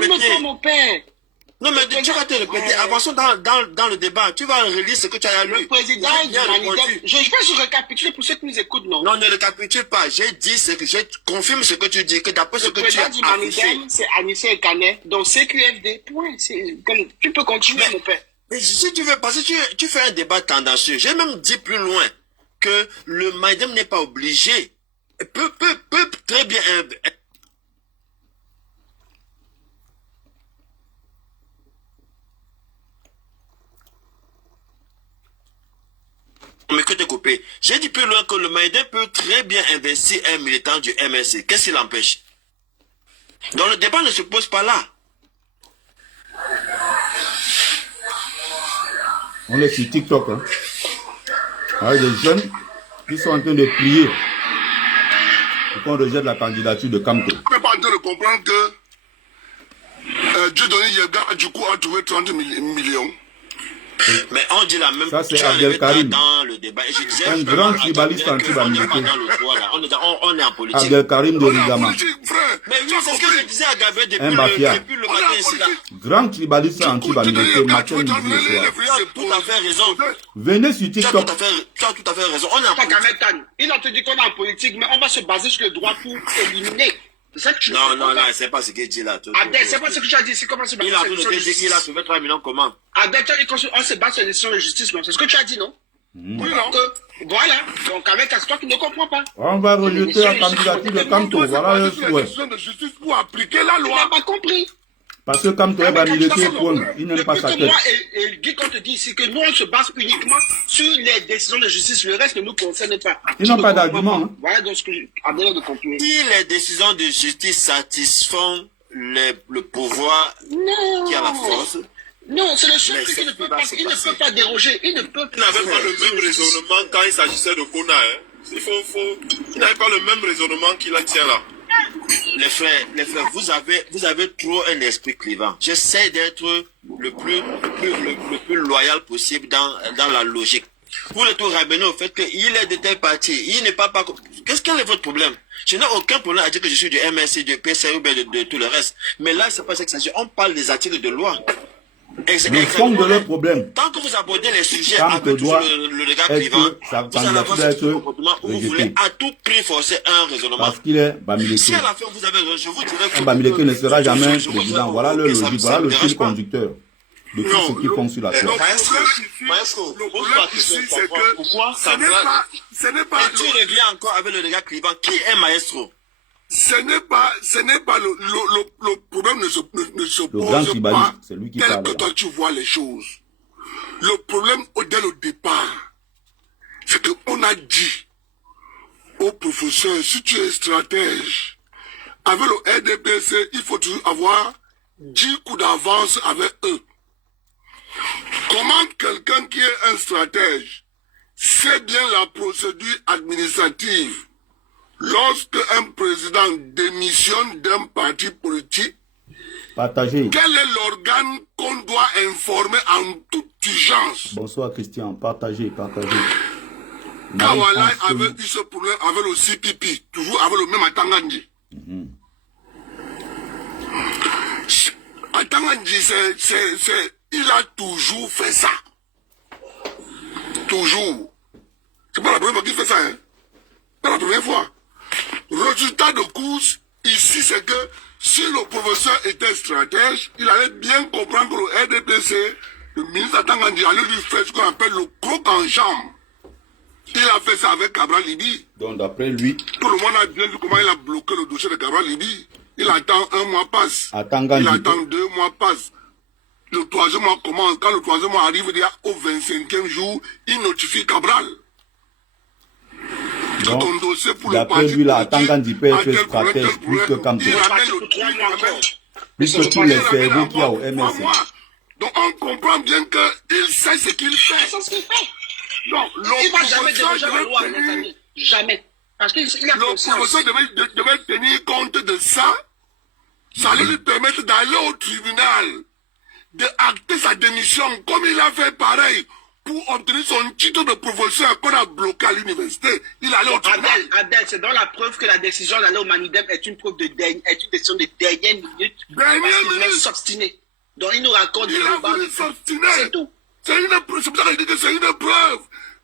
Calme-toi, mon père. Non, mais tu vas te répéter. Avançons dans le débat. Tu vas relire ce que tu as lu. Le président du Manidem. Je vais se récapituler pour ceux qui nous écoutent, non? Non, ne récapitule pas. J'ai dit ce que je confirme ce que tu dis, que d'après ce que tu as affiché. Le président du Manidem, c'est Anissé Ekane, donc CQFD. Point. Tu peux continuer, mon père. Mais si tu veux, parce que tu fais un débat tendancieux. J'ai même dit plus loin que le Manidem n'est pas obligé. Peut très bien. Mais que te couper. J'ai dit plus loin que le Manidem peut très bien investir un militant du MSC. Qu'est-ce qui l'empêche? Donc le débat ne se pose pas là. On est sur TikTok. Hein. Avec des jeunes qui sont en train de prier pour qu'on rejette la candidature de Kamto. On n'est pas en train de comprendre que Dieudonné Yega, du coup, a trouvé 30 millions. Mais on dit la même chose. Ça, c'est Abdelkarim. Dans le débat. Et je disais, un grand tribaliste anti-bamilité. On est en politique. Abdelkarim de Rigama. Mais oui, c'est ce que je disais à Gabriel depuis le matin ici là. Grand tribaliste anti-bamilité, matin, midi et soir. Tu as tout à fait raison. Venez sur TikTok. Tu as tout à fait raison. On est en politique. Il a te dit qu'on est en politique, mais on va se baser sur le droit pour éliminer. Non, c'est pas ce qu'il dit là. Adèle, c'est pas ce que tu as dit, c'est comment se baser sur les décisions de justice. Il a trouvé 3 millions comment? Adèle, on se base sur les décisions de justice, non? C'est ce que tu as dit, non? Oui, non. Voilà. Donc, avec toi qui ne comprends pas. On va rejeter la candidature de Kamto. Voilà le souhait. Décision de justice pour appliquer la loi. Tu n'as pas compris. Parce que Kamto est bamilité, il n'aime pas sa tête. Moi et Guy, on te dit ici que nous, on se base uniquement sur les décisions de justice. Le reste ne nous concerne pas. Ils n'ont pas d'argument. Voilà donc ce que Adèle de conclure. Si les décisions de justice satisfont le pouvoir qui a la force. Non, c'est le seul truc qui ne peut pas. Il ne peut pas déroger. Il ne peut pas. Il n'avait pas le même raisonnement quand il s'agissait de Kona. Il n'avait pas le même raisonnement qu'il a tient là. Les frères, vous avez trop un esprit clivant. J'essaie d'être le plus loyal possible dans la logique. Vous le tout ramenez au fait qu'il est de tel parti. Il n'est pas. Quel est votre problème? Je n'ai aucun problème à dire que je suis du MSC, du PCA ou bien de tout le reste. Mais là, c'est pas ça que ça dit. On parle des articles de loi. Le fond de leur problème. Tant que vous abordez les sujets avec le regard clivant, vous allez avoir ce comportement où vous voulez à tout prix forcer un raisonnement. Parce qu'il est bamileke. Si à la fin vous avez raison, je vous dirais que... Un bamileke ne sera jamais un président. Voilà le logique, voilà le fil conducteur de tout ce qu'ils font sur la terre. Maestro, le problème ici, c'est que ce n'est pas... Et tu reviens encore avec le regard clivant. Qui est Maestro? Ce n'est pas le problème ne se pose pas tel que toi tu vois les choses. Le problème dès le départ, c'est qu'on a dit au professeur, si tu es stratège, avec le RDPC, il faut toujours avoir 10 coups d'avance avec eux. Comment quelqu'un qui est un stratège sait bien la procédure administrative? Lorsque un président démissionne d'un parti politique, partagez. Quel est l'organe qu'on doit informer en toute urgence? Bonsoir Christian, partagez. Kawala avait eu ce problème avec le CPP, toujours avec le même Atangandi. Atangandi, il a toujours fait ça. Toujours. C'est pas la première fois qu'il fait ça, hein? C'est pas la première fois. Résultat de course, ici, c'est que si le professeur était stratège, il allait bien comprendre que le RDPC, le ministre Atangandi, allait lui faire ce qu'on appelle le croc en jambe. Il a fait ça avec Cabral Libi. Donc, d'après lui, tout le monde a bien vu comment il a bloqué le dossier de Cabral Libi. Il attend 1 mois passe. Atangandi. Il attend 2 mois passe. Le 3e mois commence. Quand le 3e mois arrive, il y a au 25e jour, il notifie Cabral. D'après lui, là, Atangandi peut être stratège plus que Kamto. Plus que tous les cerveaux qu'il y a au MSC. Donc on comprend bien qu'il sait ce qu'il fait. C'est ce qu'il fait. Non, il va jamais déroger la loi, mes amis. Jamais. Parce qu'il a le professeur devait tenir compte de ça. Ça allait lui permettre d'aller au tribunal, d'acter sa démission, comme il a fait pareil pour obtenir son titre de professeur qu'on a bloqué à l'université. Il allait au tribunal. Adèle, c'est dans la preuve que la décision d'aller au Manidem est une preuve est une décision de dernière minute. Dernière minute. Il s'obstiner. Donc il nous raconte. Il a voulu s'obstiner. C'est tout. C'est pour ça que je dis que c'est une preuve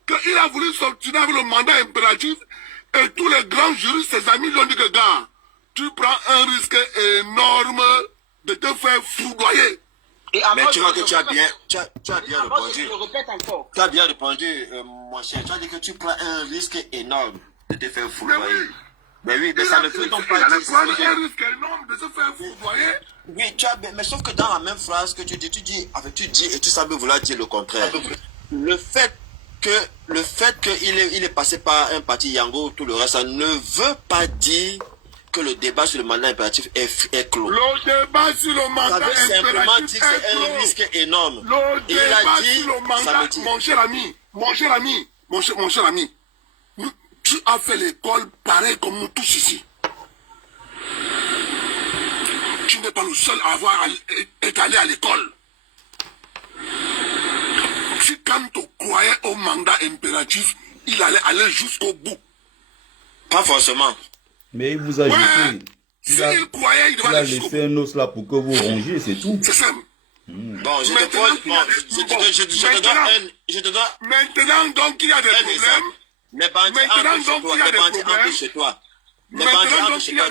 qu'il a voulu s'obstiner avec le mandat impératif et tous les grands juristes, ses amis, lui ont dit que gars, tu prends un risque énorme de te faire foudroyer. Mais tu vois que tu as bien répondu. Je le répète encore. Tu as bien répondu, mon cher. Tu as dit que tu prends un risque énorme de te faire foudroyer. Mais oui, mais ça ne peut donc pas dire. Il allait prendre un risque énorme de se faire foudroyer. Oui, mais sauf que dans la même phrase que tu dis et tu sembles vouloir dire le contraire. Le fait qu'il est passé par un parti Yango, tout le reste, ça ne veut pas dire que le débat sur le mandat impératif est clos. Le débat sur le mandat impératif est clos. Simplement dit que c'est un risque énorme. Le débat sur le mandat, mon cher ami, tu as fait l'école pareil comme nous tous ici. Tu n'es pas le seul à avoir été allé à l'école. Si quand tu croyais au mandat impératif, il allait aller jusqu'au bout. Pas forcément. Mais il vous a jeté. Il a laissé un os là pour que vous rongiez, c'est tout. C'est simple. Bon, je te donne. Maintenant, donc, il y a des problèmes. Les bandits entrent chez toi. Les bandits entrent chez toi.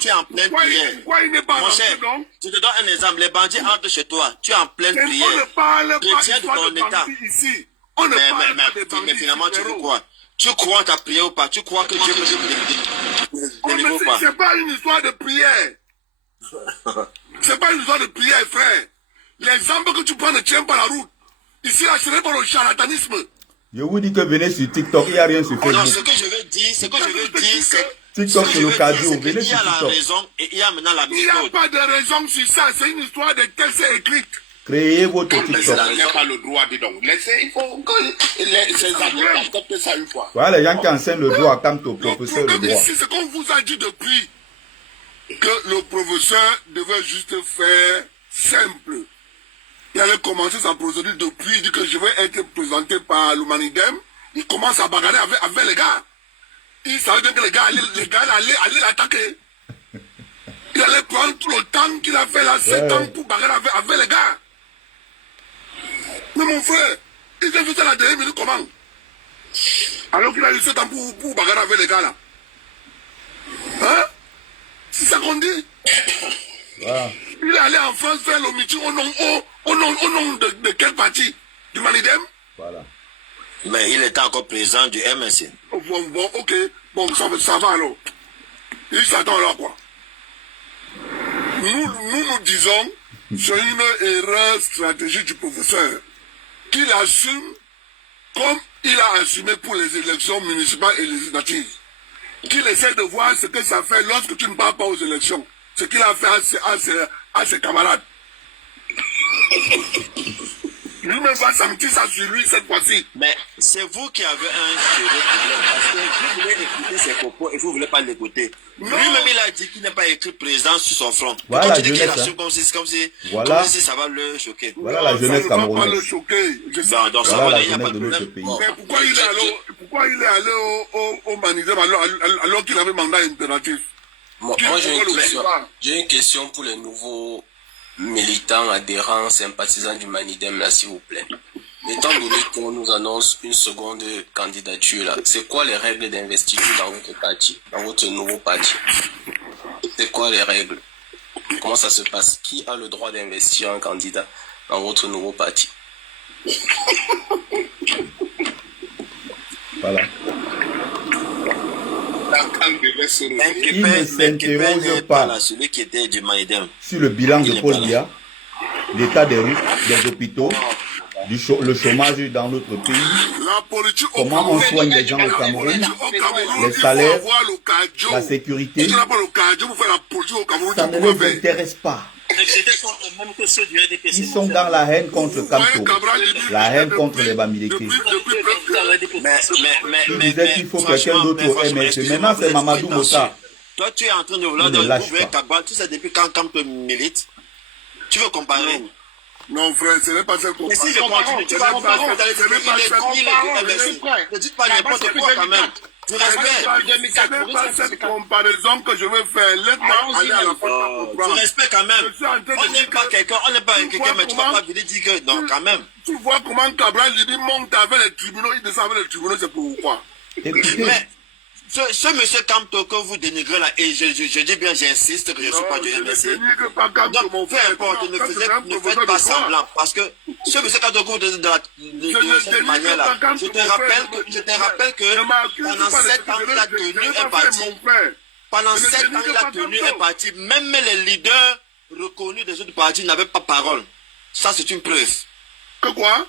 Tu es en pleine prière. Pourquoi il n'est pas Mon cher, donc? je te donne un exemple. Les bandits entrent chez toi. Tu es en pleine prière. On ne parle pas de ton état. Ici. On ne parle pas de bandits. Mais finalement, tu veux quoi? Tu crois en ta prière ou pas? Tu crois que Dieu peut te délivrer ou pas? C'est pas une histoire de prière. C'est pas une histoire de prière, frère. L'exemple que tu prends ne tient pas la route. Ici, là, ce n'est pas le charlatanisme. Je vous dis que venez sur TikTok, il n'y a rien sur Facebook. Non, ce que je veux dire, c'est TikTok, c'est l'occasion. Venez il y sur a la TikTok. raison et il y a maintenant la Il n'y a méthode. pas de raison sur ça. C'est une histoire de texte écrite. Créez votre TikTok. Il n'y a pas le droit, dis donc. Laissez, il faut que ces adultes acceptent ça une fois. Voilà les gens qui enseignent le droit quand au professeur le droit. Ici, c'est qu'on vous a dit depuis que le professeur devait juste faire simple. Il allait commencer sa procédure depuis, il dit que je vais être présenté par l'Humanidem. Il commence à bagarrer avec les gars. Il savait bien que les gars allaient l'attaquer. Il allait prendre tout le temps qu'il a fait là, 7 ans pour bagarrer avec les gars. Mais mon frère, il a fait ça la dernière minute comment? Alors qu'il a eu 7 ans pour bagarrer avec les gars là. Hein? C'est ça qu'on dit? Voilà. Il est allé en France faire le meeting au nom de quel parti? Du Manidem? Voilà. Mais il était encore président du MSC. Bon, ok. Bon, ça va alors. Il s'attend là quoi. Nous disons, c'est une erreur stratégique du professeur. Qu'il assume comme il a assumé pour les élections municipales et législatives. Qu'il essaie de voir ce que ça fait lorsque tu ne pars pas aux élections. Ce qu'il a fait à ses camarades. Lui-même va sentir ça sur lui cette fois-ci. Mais c'est vous qui avez un sérieux problème. Parce que vous voulez écouter ses propos et vous ne voulez pas l'écouter. Lui-même, il a dit qu'il n'est pas écrit président sur son front. Voilà quand la tu dis qu'il jeunesse. assume comme si ça va le choquer. Voilà la jeunesse camerounaise. Ça ne va pas le choquer. Je sais. Donc ça Voilà va, la il n'y a pas de jeunesse de notre problème. pays. Bon. Mais pourquoi il est allé au Manidem alors qu'il avait mandat impératif? Moi, j'ai une question pour les nouveaux militants, adhérents, sympathisants du Manidem, là, s'il vous plaît. Étant donné qu'on nous annonce une seconde candidature, là, c'est quoi les règles d'investiture dans votre parti, dans votre nouveau parti? C'est quoi les règles? Comment ça se passe? Qui a le droit d'investir un candidat dans votre nouveau parti? Voilà. Il ne s'interroge pas celui qui était du Manidem. sur le bilan de Paul Biya, l'état des routes, des hôpitaux, le chômage dans notre pays, comment on soigne les gens au Cameroun, les salaires, la sécurité. Ça ne les intéresse pas. Ils sont dans la haine contre Kamto, la haine contre les Bamileke. Ils disaient qu'il faut quelqu'un d'autre au MSC. Maintenant, c'est Mamadou Mota. Toi, tu es en train de vouloir ouvrir Kabal. Tu sais, depuis quand Kamto milite, tu veux comparer. Non, frère, ce n'est pas cette Mais comparaison. si je continue, tu vas comprendre, vous allez dire ne dites pas n'importe quoi quand même. Du respect. Ce n'est pas cette comparaison que je veux faire. Laisse-moi aller à la fin. Du respect quand même. On n'est pas quelqu'un, mais tu vas pas venir dire que non, quand même. Tu vois comment Cabral dit monte avec les tribunaux, il descend avec les tribunaux, c'est pourquoi. Mais ce monsieur Kamto que vous dénigrez là, et je dis bien, j'insiste que je ne suis pas Dieu merci. Donc, peu importe, ne faites pas semblant, parce que ce monsieur Kamto que vous dénigrez de cette manière-là, je te rappelle que pendant 7 ans, il a tenu un parti. Pendant 7 ans, il a tenu un parti. Même les leaders reconnus des autres partis n'avaient pas parole. Ça, c'est une preuve. Que quoi?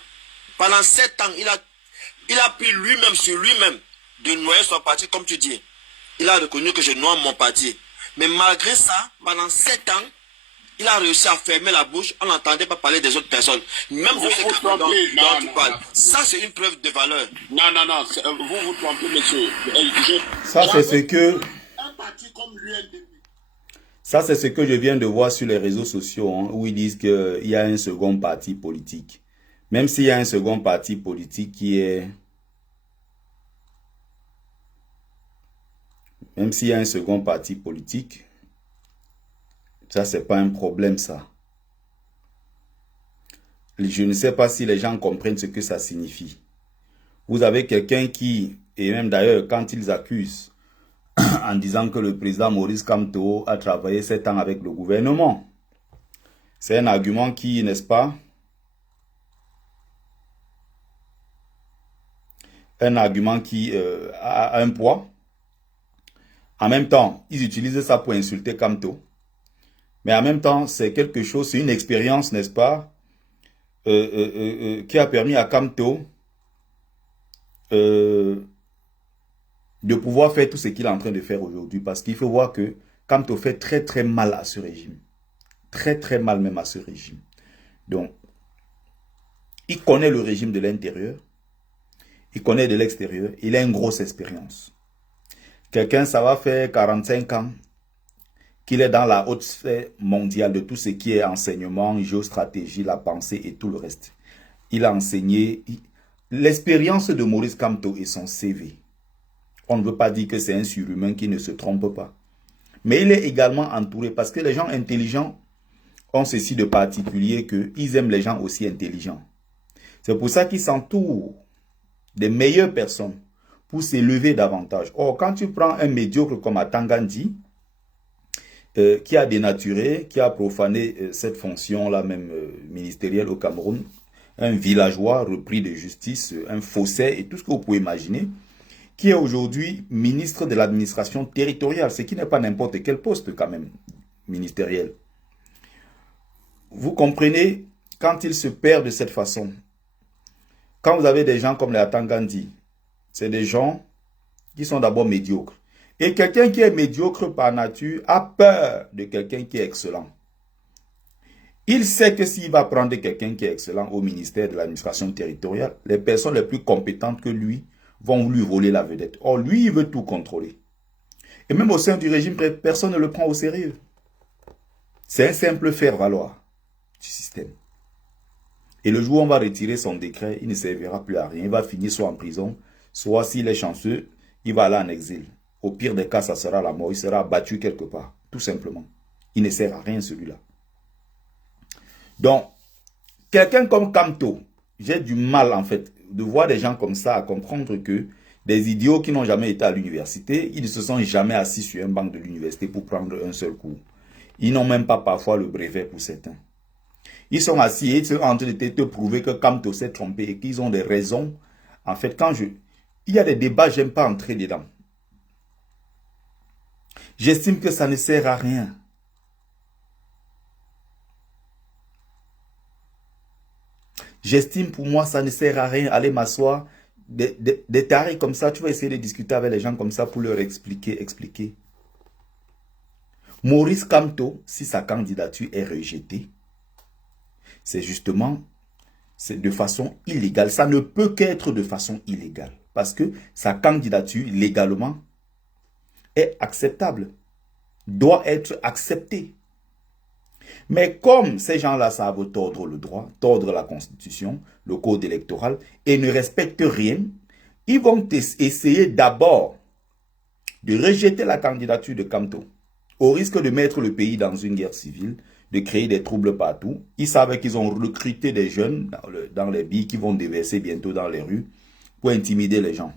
Pendant 7 ans, il a pris lui-même sur lui-même de noyer son parti, comme tu dis. Il a reconnu que je noie mon parti. Mais malgré ça, pendant 7 ans, il a réussi à fermer la bouche. On n'entendait pas parler des autres personnes. Même de ces gens dont tu parles. Ça, c'est une preuve de valeur. Non. Vous trompez, monsieur. Ça, c'est ce que... Ça, c'est ce que je viens de voir sur les réseaux sociaux, hein, où ils disent qu'il y a un second parti politique. Même s'il y a un second parti politique qui est... Même s'il y a un second parti politique, ça, c'est pas un problème, ça. Je ne sais pas si les gens comprennent ce que ça signifie. Vous avez quelqu'un qui, et même d'ailleurs, quand ils accusent, en disant que le président Maurice Kamto a travaillé 7 ans avec le gouvernement, c'est un argument qui, n'est-ce pas, un argument qui a un poids. En même temps, ils utilisent ça pour insulter Kamto. Mais en même temps, c'est quelque chose, c'est une expérience, n'est-ce pas, qui a permis à Kamto de pouvoir faire tout ce qu'il est en train de faire aujourd'hui. Parce qu'il faut voir que Kamto fait très très mal à ce régime. Très très mal même à ce régime. Donc, il connaît le régime de l'intérieur. Il connaît de l'extérieur. Il a une grosse expérience. Quelqu'un, ça va faire 45 ans qu'il est dans la haute sphère mondiale de tout ce qui est enseignement, géostratégie, la pensée et tout le reste. Il a enseigné. L'expérience de Maurice Kamto et son CV. On ne veut pas dire que c'est un surhumain qui ne se trompe pas. Mais il est également entouré parce que les gens intelligents ont ceci de particulier qu'ils aiment les gens aussi intelligents. C'est pour ça qu'ils s'entourent des meilleures personnes pour s'élever davantage. Or, quand tu prends un médiocre comme Atangandi, qui a dénaturé, qui a profané cette fonction-là même ministérielle au Cameroun, un villageois repris de justice, un faussaire et tout ce que vous pouvez imaginer, qui est aujourd'hui ministre de l'administration territoriale, ce qui n'est pas n'importe quel poste quand même ministériel. Vous comprenez, quand il se perd de cette façon, quand vous avez des gens comme les Atangandi, c'est des gens qui sont d'abord médiocres. Et quelqu'un qui est médiocre par nature a peur de quelqu'un qui est excellent. Il sait que s'il va prendre quelqu'un qui est excellent au ministère de l'administration territoriale, les personnes les plus compétentes que lui vont lui voler la vedette. Or, lui, il veut tout contrôler. Et même au sein du régime, personne ne le prend au sérieux. C'est un simple faire-valoir du système. Et le jour où on va retirer son décret, il ne servira plus à rien. Il va finir soit en prison, soit s'il est chanceux, il va aller en exil. Au pire des cas, ça sera la mort. Il sera abattu quelque part, tout simplement. Il ne sert à rien celui-là. Donc, quelqu'un comme Kamto, j'ai du mal en fait de voir des gens comme ça à comprendre que des idiots qui n'ont jamais été à l'université, ils ne se sont jamais assis sur un banc de l'université pour prendre un seul cours. Ils n'ont même pas parfois le brevet pour certains. Ils sont assis et ils sont en train de te prouver que Kamto s'est trompé et qu'ils ont des raisons. En fait, il y a des débats, je n'aime pas entrer dedans. J'estime que ça ne sert à rien. J'estime pour moi, ça ne sert à rien. Aller m'asseoir, des tarés comme ça, tu vas essayer de discuter avec les gens comme ça pour leur expliquer. Maurice Kamto, si sa candidature est rejetée, c'est justement de façon illégale. Ça ne peut qu'être de façon illégale. Parce que sa candidature, légalement, est acceptable. Doit être acceptée. Mais comme ces gens-là savent tordre le droit, tordre la constitution, le code électoral, et ne respectent rien, ils vont essayer d'abord de rejeter la candidature de Kamto, au risque de mettre le pays dans une guerre civile, de créer des troubles partout. Ils savaient qu'ils ont recruté des jeunes dans les billes qui vont déverser bientôt dans les rues pour intimider les gens.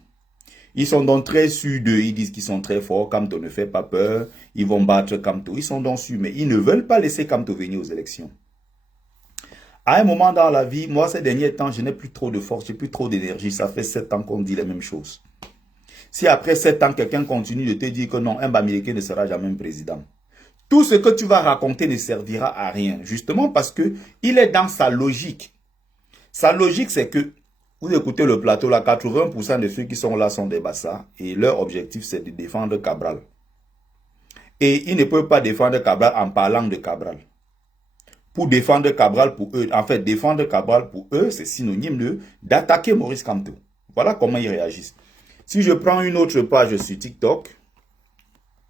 Ils sont donc très sûrs d'eux, ils disent qu'ils sont très forts, Kamto ne fait pas peur, ils vont battre Kamto. Ils sont donc sûrs, mais ils ne veulent pas laisser Kamto venir aux élections. À un moment dans la vie, moi ces derniers temps, je n'ai plus trop de force, je n'ai plus trop d'énergie, ça fait 7 ans qu'on dit les mêmes choses. Si après 7 ans, quelqu'un continue de te dire que non, un Bamileke ne sera jamais un président, tout ce que tu vas raconter ne servira à rien, justement parce que il est dans sa logique. Sa logique, c'est que, vous écoutez le plateau, là, 80% de ceux qui sont là sont des Bassa, et leur objectif, c'est de défendre Cabral. Et ils ne peuvent pas défendre Cabral en parlant de Cabral. Pour défendre Cabral pour eux, en fait, défendre Cabral pour eux, c'est synonyme d'attaquer Maurice Kamto. Voilà comment ils réagissent. Si je prends une autre page sur TikTok,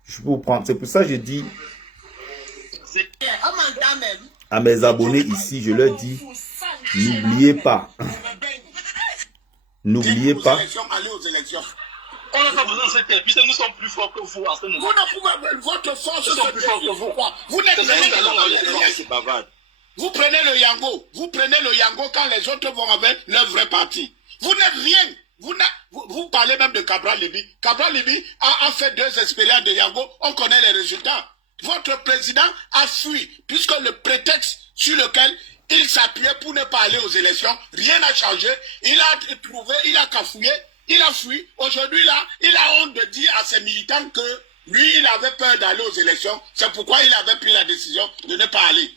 je peux prendre, c'est pour ça que je dis à mes abonnés ici, je leur dis, n'oubliez pas. N'oubliez pas. On n'a pas besoin de cette épice, nous sommes plus forts que vous en ce moment. Votre force, nous sommes plus forts que vous. Vous n'êtes rien. Vous prenez le Yango quand les autres vont avec leur vrai parti. Vous n'êtes rien. Vous parlez même de Cabral Libi. Cabral Libi a fait 2 expériences de Yango. On connaît les résultats. Votre président a fui, puisque le prétexte sur lequel il s'appuyait pour ne pas aller aux élections, rien n'a changé. Il a trouvé, il a cafouillé, il a fui. Aujourd'hui, là, il a honte de dire à ses militants que lui, il avait peur d'aller aux élections. C'est pourquoi il avait pris la décision de ne pas aller.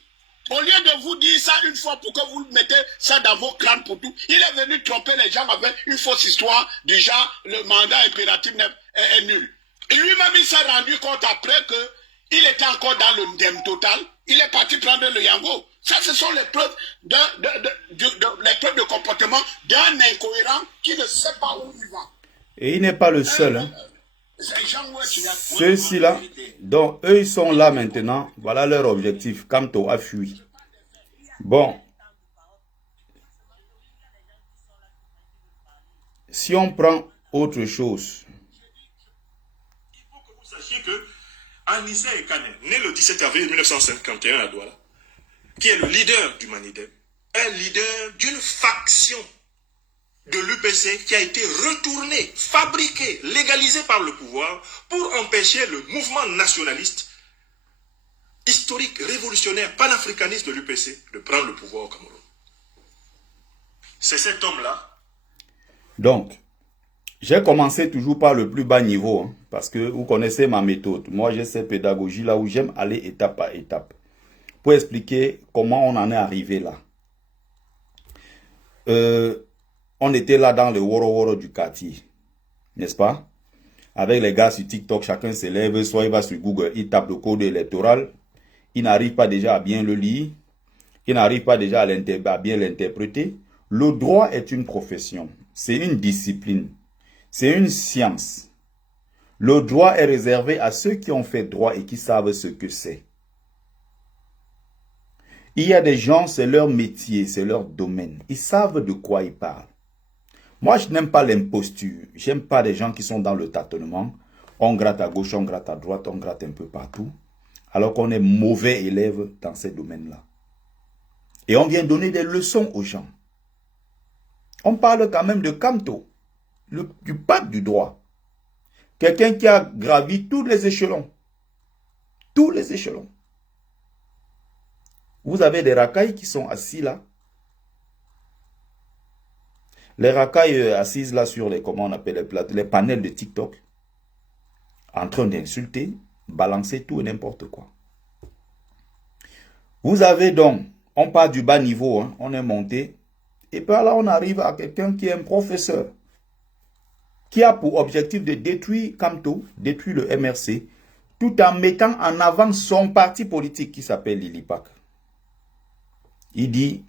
Au lieu de vous dire ça une fois pour que vous mettez ça dans vos crânes pour tout, il est venu tromper les gens avec une fausse histoire du genre le mandat impératif est nul. Lui-même, il s'est rendu compte après qu'il était encore dans le ndem total. Il est parti prendre le Yango. Ça, ce sont les preuves de comportement d'un incohérent qui ne sait pas où il va. Et il n'est pas le seul. Hein. Ceux-ci-là, donc eux, ils sont là maintenant. Voilà leur objectif. Kamto a fui. Bon. Si on prend autre chose. Il faut que vous sachiez que Anissé Ekane, né le 17 avril 1951 à Douala, qui est le leader du Manidem, un leader d'une faction de l'UPC qui a été retournée, fabriquée, légalisée par le pouvoir pour empêcher le mouvement nationaliste, historique, révolutionnaire, panafricaniste de l'UPC de prendre le pouvoir au Cameroun. C'est cet homme-là. Donc, j'ai commencé toujours par le plus bas niveau, hein, parce que vous connaissez ma méthode. Moi, j'ai cette pédagogie là où j'aime aller étape par étape pour expliquer comment on en est arrivé là. On était là dans le Woro du quartier, n'est-ce pas? Avec les gars sur TikTok, chacun s'élève, soit il va sur Google, il tape le code électoral, il n'arrive pas déjà à bien le lire, il n'arrive pas déjà à bien l'interpréter. Le droit est une profession, c'est une discipline, c'est une science. Le droit est réservé à ceux qui ont fait droit et qui savent ce que c'est. Il y a des gens, c'est leur métier, c'est leur domaine. Ils savent de quoi ils parlent. Moi, je n'aime pas l'imposture. J'aime pas les gens qui sont dans le tâtonnement. On gratte à gauche, on gratte à droite, on gratte un peu partout. Alors qu'on est mauvais élève dans ces domaines-là. Et on vient donner des leçons aux gens. On parle quand même de Kamto, du pape du droit. Quelqu'un qui a gravi tous les échelons. Tous les échelons. Vous avez des racailles qui sont assis là. Les racailles assises là sur les, comment on appelle les panels de TikTok. En train d'insulter, balancer tout et n'importe quoi. Vous avez donc, on part du bas niveau, hein, on est monté. Et par là, on arrive à quelqu'un qui est un professeur. Qui a pour objectif de détruire Kamto, détruire le MRC, tout en mettant en avant son parti politique qui s'appelle Lilipak. Il dit,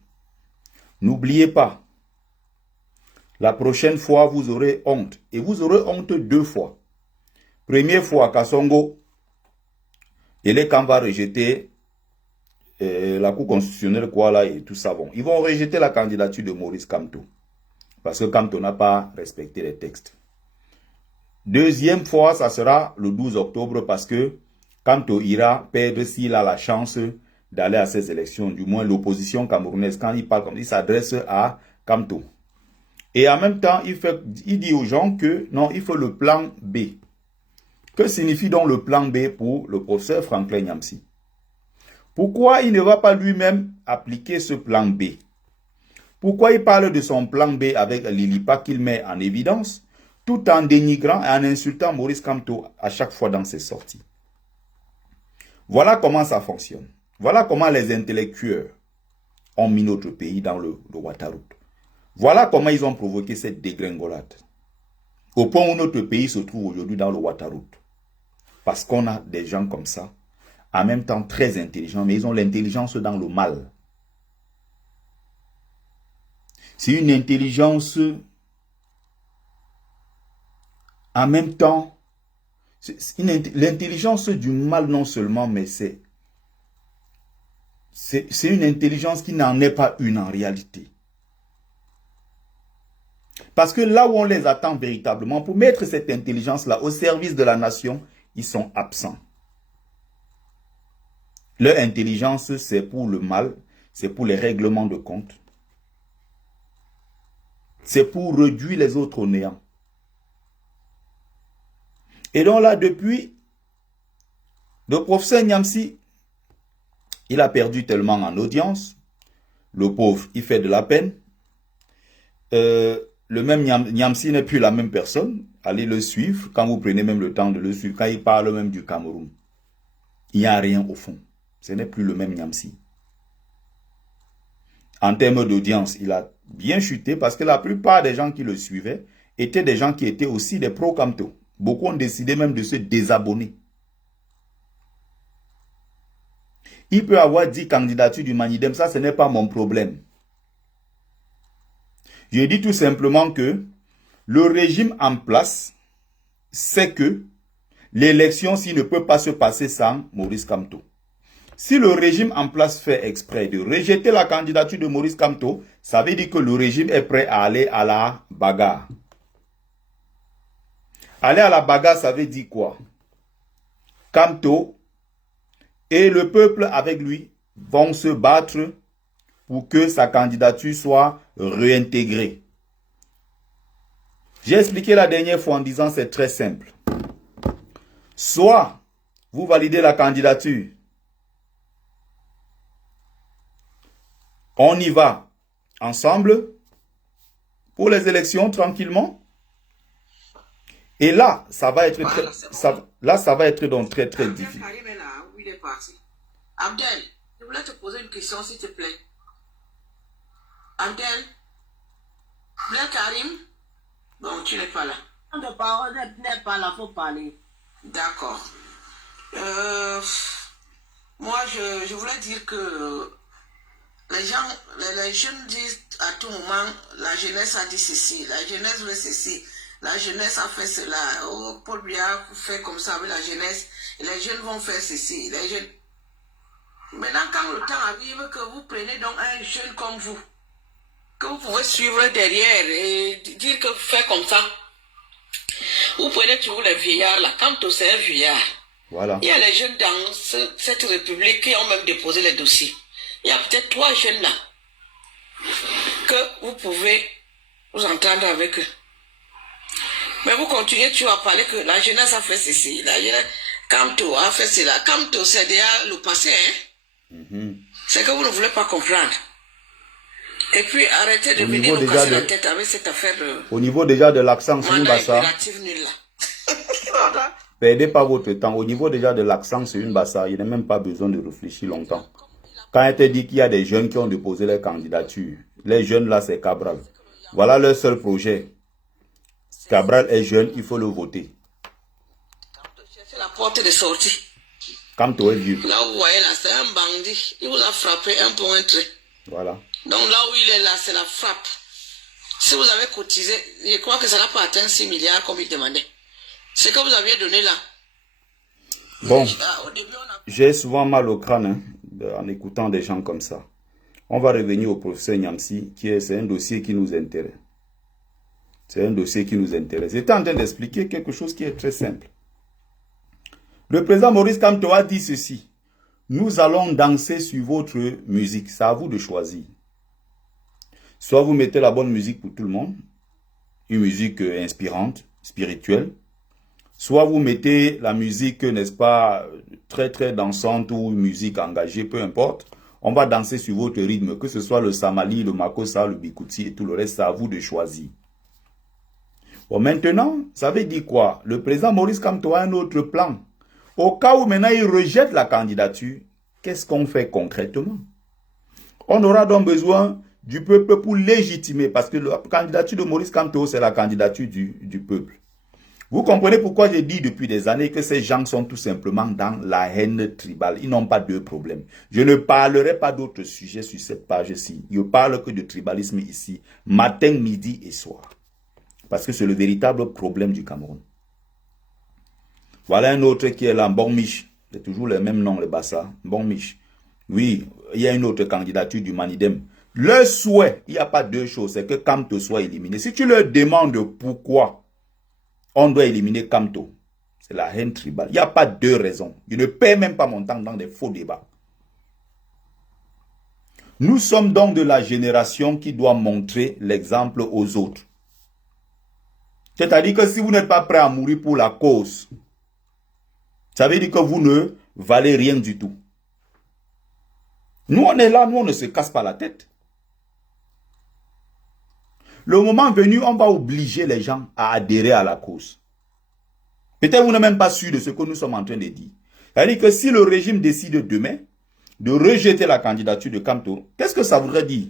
n'oubliez pas, la prochaine fois, vous aurez honte. Et vous aurez honte 2 fois. Première fois, Kassongo, Elekam va rejeter la Cour constitutionnelle, quoi, là, et tout ça. Bon, ils vont rejeter la candidature de Maurice Kamto. Parce que Kamto n'a pas respecté les textes. Deuxième fois, ça sera le 12 octobre parce que Kamto ira perdre s'il a la chance d'aller à ces élections. Du moins, l'opposition camerounaise, quand il parle comme il s'adresse à Kamto. Et en même temps, il dit aux gens que non, il faut le plan B. Que signifie donc le plan B pour le professeur Franklin Nyamsi? Pourquoi il ne va pas lui-même appliquer ce plan B? Pourquoi il parle de son plan B avec Lilipa qu'il met en évidence, tout en dénigrant et en insultant Maurice Kamto à chaque fois dans ses sorties? Voilà comment ça fonctionne. Voilà comment les intellectuels ont mis notre pays dans le Ouattara. Voilà comment ils ont provoqué cette dégringolade. Au point où notre pays se trouve aujourd'hui dans le Ouattara. Parce qu'on a des gens comme ça, en même temps très intelligents, mais ils ont l'intelligence dans le mal. C'est une intelligence en même temps, l'intelligence du mal non seulement, mais c'est une intelligence qui n'en est pas une en réalité. Parce que là où on les attend véritablement, pour mettre cette intelligence-là au service de la nation, ils sont absents. Leur intelligence, c'est pour le mal, c'est pour les règlements de compte. C'est pour réduire les autres au néant. Et donc là, depuis, le professeur Nyamsi, il a perdu tellement en audience. Le pauvre, il fait de la peine. Le même Nyamsi n'est plus la même personne. Allez le suivre, quand vous prenez même le temps de le suivre, quand il parle même du Cameroun. Il n'y a rien au fond. Ce n'est plus le même Nyamsi. En termes d'audience, il a bien chuté parce que la plupart des gens qui le suivaient étaient des gens qui étaient aussi des pro-Kamto. Beaucoup ont décidé même de se désabonner. Il peut avoir 10 candidatures du Manidem, ça ce n'est pas mon problème. Je dis tout simplement que le régime en place sait que l'élection, s'il ne peut pas se passer sans Maurice Kamto. Si le régime en place fait exprès de rejeter la candidature de Maurice Kamto, ça veut dire que le régime est prêt à aller à la bagarre. Aller à la bagarre, ça veut dire quoi? Kamto et le peuple avec lui vont se battre pour que sa candidature soit réintégrée. J'ai expliqué la dernière fois en disant c'est très simple. Soit vous validez la candidature, on y va ensemble pour les élections tranquillement. Et là, ça va être ça va être donc très difficile. Karim est là, où il est parti. Abdel, je voulais te poser une question s'il te plaît. Abdel, Abdel Karim, bon, tu n'es pas là. De parole n'est pas là, faut parler. D'accord. Moi, je voulais dire que les jeunes disent à tout moment, la jeunesse a dit ceci, la jeunesse veut ceci, la jeunesse a fait cela, oh, Paul Biya fait comme ça avec la jeunesse, et les jeunes vont faire ceci, les jeunes. Maintenant, quand le temps arrive, que vous prenez donc un jeune comme vous, que vous pouvez suivre derrière et dire que fait comme ça, vous prenez toujours les vieillards là, quand c'est un vieillard. Voilà. Il y a les jeunes dans cette république qui ont même déposé les dossiers. Il y a peut-être 3 jeunes là que vous pouvez vous entendre avec eux. Mais vous continuez toujours à parler que la jeunesse a fait ceci, la jeunesse, Kamto a fait cela. Kamto, c'est déjà le passé, hein? C'est que vous ne voulez pas comprendre. Et puis arrêtez de venir nous casser la tête avec cette affaire de... Au niveau déjà de l'accent, c'est une bassa. Perdez pas votre temps. Au niveau déjà de l'accent, c'est une bassa. Il n'y a même pas besoin de réfléchir longtemps. Quand elle te dit qu'il y a des jeunes qui ont déposé leur candidature, les jeunes là, c'est Cabral. Voilà leur seul projet. Cabral est jeune, il faut le voter. C'est la porte de sortie. Kamto est vieux. Là où vous voyez là, c'est un bandit. Il vous a frappé un pour un trait. Voilà. Donc là où il est là, c'est la frappe. Si vous avez cotisé, je crois que ça n'a pas atteint 6 milliards comme il demandait. Ce que vous aviez donné là. Bon, j'ai souvent mal au crâne. Hein. en écoutant des gens comme ça. On va revenir au professeur Nyamsi, c'est un dossier qui nous intéresse. C'est un dossier qui nous intéresse. J'étais en train d'expliquer quelque chose qui est très simple. Le président Maurice Kamto a dit ceci. Nous allons danser sur votre musique. C'est à vous de choisir. Soit vous mettez la bonne musique pour tout le monde, une musique inspirante, spirituelle. Soit vous mettez la musique, n'est-ce pas, très très dansante ou une musique engagée, peu importe. On va danser sur votre rythme, que ce soit le Samali, le Makossa, le Bikouti et tout le reste, c'est à vous de choisir. Bon, maintenant, ça veut dire quoi? Le président Maurice Kamto a un autre plan. Au cas où maintenant il rejette la candidature, qu'est-ce qu'on fait concrètement? On aura donc besoin du peuple pour légitimer, parce que la candidature de Maurice Kamto, c'est la candidature du peuple. Vous comprenez pourquoi j'ai dit depuis des années que ces gens sont tout simplement dans la haine tribale. Ils n'ont pas de problème. Je ne parlerai pas d'autres sujets sur cette page-ci. Je parle que de tribalisme ici, matin, midi et soir. Parce que c'est le véritable problème du Cameroun. Voilà un autre qui est là, Mbongmish. C'est toujours le même nom, le Bassa. Mbongmish. Oui, il y a une autre candidature du Manidem. Le souhait, il n'y a pas deux choses, c'est que Kamto soit éliminé. Si tu leur demandes pourquoi on doit éliminer Kamto, c'est la haine tribale. Il n'y a pas deux raisons. Je ne perds même pas mon temps dans des faux débats. Nous sommes donc de la génération qui doit montrer l'exemple aux autres. C'est-à-dire que si vous n'êtes pas prêt à mourir pour la cause, ça veut dire que vous ne valez rien du tout. Nous, on est là, nous, on ne se casse pas la tête. Le moment venu, on va obliger les gens à adhérer à la cause. Peut-être vous n'êtes même pas sûr de ce que nous sommes en train de dire. C'est-à-dire que si le régime décide demain de rejeter la candidature de Kamto, qu'est-ce que ça voudrait dire?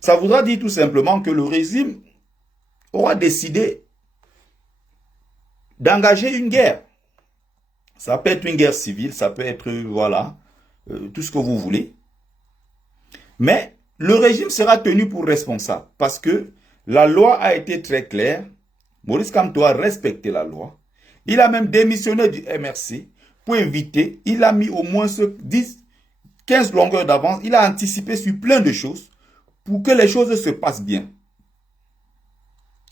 Ça voudrait dire tout simplement que le régime aura décidé d'engager une guerre. Ça peut être une guerre civile, ça peut être, voilà, tout ce que vous voulez. Mais le régime sera tenu pour responsable parce que la loi a été très claire. Maurice Kamto a respecté la loi. Il a même démissionné du MRC pour éviter. Il a mis au moins 10, 15 longueurs d'avance. Il a anticipé sur plein de choses pour que les choses se passent bien.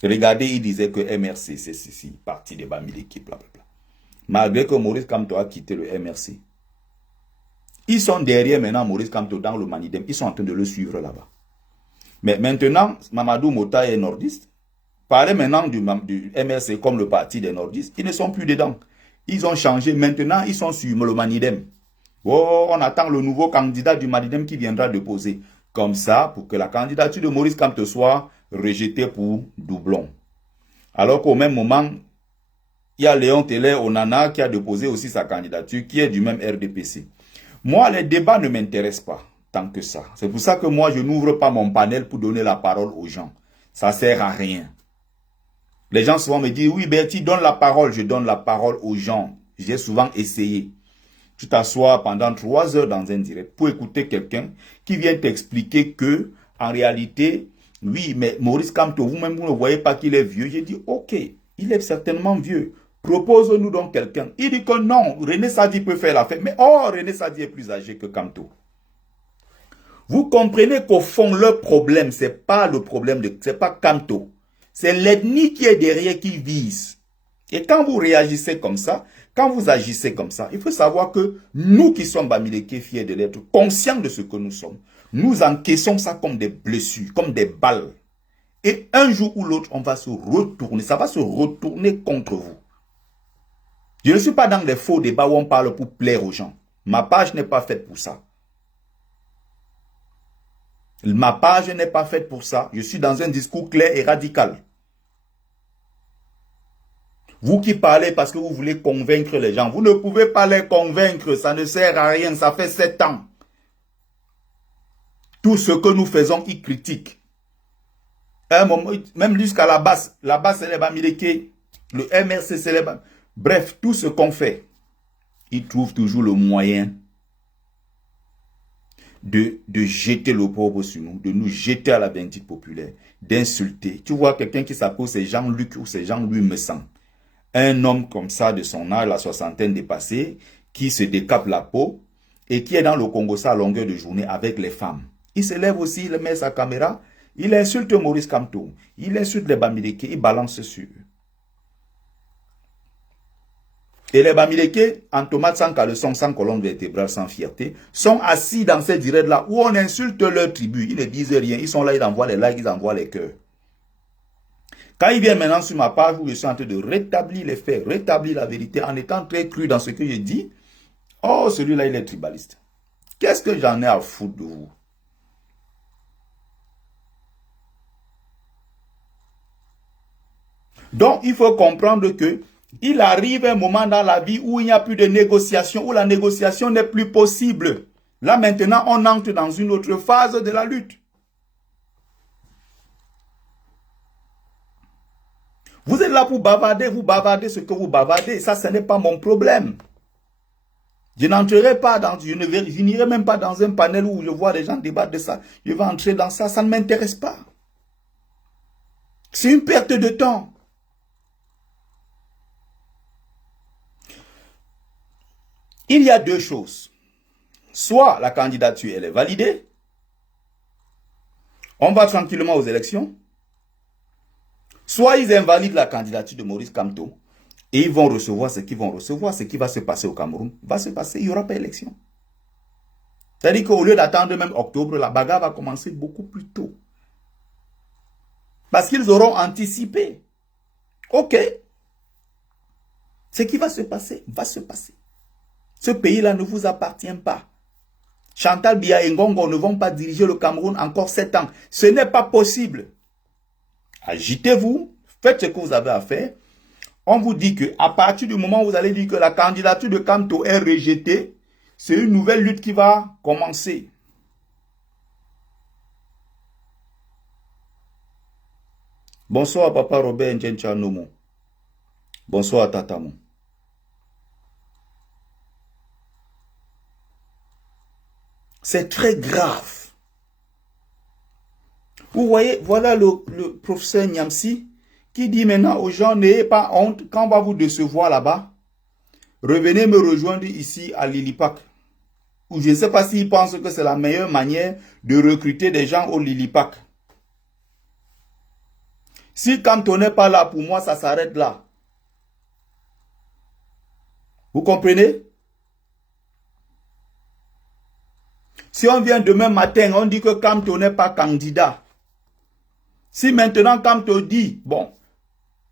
Regardez, il disait que MRC, c'est ceci, parti des Bamileke, blablabla. Malgré que Maurice Kamto a quitté le MRC. Ils sont derrière maintenant Maurice Kamto dans le Manidem. Ils sont en train de le suivre là-bas. Mais maintenant, Mamadou Mota est nordiste. Parlez maintenant du MRC comme le parti des nordistes. Ils ne sont plus dedans. Ils ont changé. Maintenant, ils sont sur le Manidem. Oh, on attend le nouveau candidat du Manidem qui viendra déposer. Comme ça, pour que la candidature de Maurice Kamto soit rejetée pour doublon. Alors qu'au même moment, il y a Léon Télé Onana qui a déposé aussi sa candidature, qui est du même RDPC. Moi, les débats ne m'intéressent pas tant que ça. C'est pour ça que moi, je n'ouvre pas mon panel pour donner la parole aux gens. Ça ne sert à rien. Les gens souvent me disent, oui, Bertie, donne la parole. Je donne la parole aux gens. J'ai souvent essayé. Tu t'assois pendant 3 heures dans un direct pour écouter quelqu'un qui vient t'expliquer que, en réalité, oui, mais Maurice Kamto, vous-même, vous ne voyez pas qu'il est vieux. J'ai dit, ok, il est certainement vieux. Propose-nous donc quelqu'un. Il dit que non, René Sadi peut faire l'affaire. Mais René Sadi est plus âgé que Kamto. Vous comprenez qu'au fond, le problème, ce n'est pas le problème de... C'est pas Kamto. C'est l'ethnie qui est derrière qui vise. Et quand vous réagissez comme ça, quand vous agissez comme ça, il faut savoir que nous qui sommes Bamileke, fiers de l'être, conscients de ce que nous sommes, nous encaissons ça comme des blessures, comme des balles. Et un jour ou l'autre, on va se retourner. Ça va se retourner contre vous. Je ne suis pas dans des faux débats où on parle pour plaire aux gens. Ma page n'est pas faite pour ça. Ma page n'est pas faite pour ça. Je suis dans un discours clair et radical. Vous qui parlez parce que vous voulez convaincre les gens, vous ne pouvez pas les convaincre. Ça ne sert à rien. Ça fait 7 ans. Tout ce que nous faisons, ils critiquent. Un moment, même jusqu'à la base c'est les Bamileke. Le MRC, c'est les Bamileke. Bref, tout ce qu'on fait, ils trouvent toujours le moyen de jeter le pauvre sur nous, de nous jeter à la vindicte populaire, d'insulter. Tu vois quelqu'un qui s'appelle c'est Jean-Luc ou c'est Jean-Louis Messan. Un homme comme ça, de son âge, la soixantaine dépassée, qui se décape la peau et qui est dans le Congo ça à longueur de journée avec les femmes. Il se lève aussi, il met sa caméra, il insulte Maurice Kamto, il insulte les Bamileke, il balance sur eux. Et les Bamileke, en tomate sans caleçon, sans colonne vertébrale, sans fierté, sont assis dans ces directs-là où on insulte leur tribu. Ils ne disent rien, ils sont là, ils envoient les likes, ils envoient les cœurs. Quand ils viennent maintenant sur ma page où je suis en train de rétablir les faits, rétablir la vérité en étant très cru dans ce que je dis, oh, celui-là, il est tribaliste. Qu'est-ce que j'en ai à foutre de vous? Donc, il faut comprendre que il arrive un moment dans la vie où il n'y a plus de négociation, où la négociation n'est plus possible. Là, maintenant, on entre dans une autre phase de la lutte. Vous êtes là pour bavarder, vous bavardez ce que vous bavardez. Ça, ce n'est pas mon problème. Je n'entrerai pas dans, je n'irai même pas dans un panel où je vois des gens débattre de ça. Je vais entrer dans ça, ça ne m'intéresse pas. C'est une perte de temps. Il y a deux choses. Soit la candidature, elle est validée. On va tranquillement aux élections. Soit ils invalident la candidature de Maurice Kamto et ils vont recevoir ce qu'ils vont recevoir. Ce qui va se passer au Cameroun va se passer. Il n'y aura pas d'élection. C'est-à-dire qu'au lieu d'attendre même octobre, la bagarre va commencer beaucoup plus tôt. Parce qu'ils auront anticipé. Ok. Ce qui va se passer, va se passer. Ce pays-là ne vous appartient pas. Chantal Biya et Ngongo ne vont pas diriger le Cameroun encore 7 ans. Ce n'est pas possible. Agitez-vous, faites ce que vous avez à faire. On vous dit qu'à partir du moment où vous allez dire que la candidature de Kamto est rejetée, c'est une nouvelle lutte qui va commencer. Bonsoir Papa Robert Ndjenchanomo. Bonsoir Tatamon. C'est très grave. Vous voyez, voilà le professeur Nyamsi qui dit maintenant aux gens, n'ayez pas honte, quand on va vous décevoir là-bas, revenez me rejoindre ici à Lilipak. Ou je ne sais pas s'ils pensent que c'est la meilleure manière de recruter des gens au Lilipak. Si quand on n'est pas là, pour moi, ça s'arrête là. Vous comprenez? Si on vient demain matin, on dit que Kamto n'est pas candidat. Si maintenant Kamto dit, bon,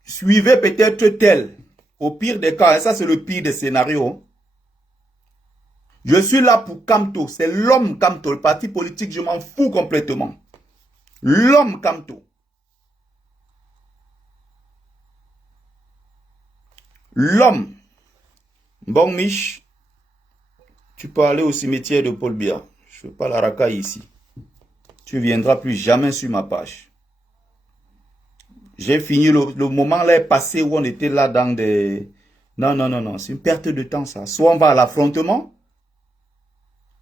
suivez peut-être tel, au pire des cas, et ça c'est le pire des scénarios, je suis là pour Kamto, c'est l'homme Kamto, le parti politique, je m'en fous complètement. L'homme Kamto. L'homme. Bon, Mich, tu peux aller au cimetière de Paul Biya. Je ne fais pas la racaille ici. Tu ne viendras plus jamais sur ma page. J'ai fini, le moment là est passé où on était là dans des... Non, c'est une perte de temps ça. Soit on va à l'affrontement,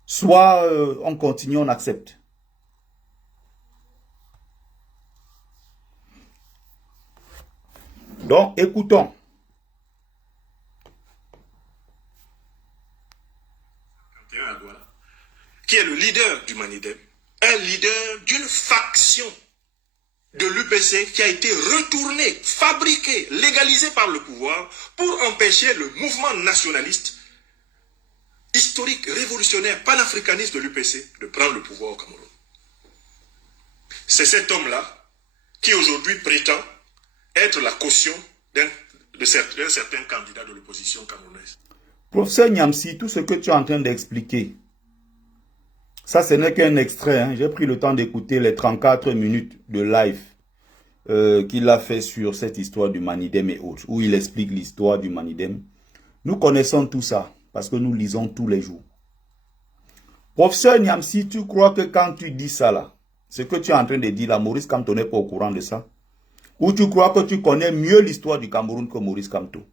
soit on continue, on accepte. Donc, écoutons. Qui est le leader du Manidem, un leader d'une faction de l'UPC qui a été retournée, fabriquée, légalisée par le pouvoir pour empêcher le mouvement nationaliste, historique, révolutionnaire, panafricaniste de l'UPC de prendre le pouvoir au Cameroun. C'est cet homme-là qui aujourd'hui prétend être la caution d'un certain candidat de l'opposition camerounaise. Professeur Nyamsi, tout ce que tu es en train d'expliquer, ça, ce n'est qu'un extrait. Hein. J'ai pris le temps d'écouter les 34 minutes de live qu'il a fait sur cette histoire du Manidem et autres, où il explique l'histoire du Manidem. Nous connaissons tout ça, parce que nous lisons tous les jours. Professeur Nyamsi, tu crois que quand tu dis ça là, ce que tu es en train de dire là, Maurice Kamto n'est pas au courant de ça? Ou tu crois que tu connais mieux l'histoire du Cameroun que Maurice Kamto?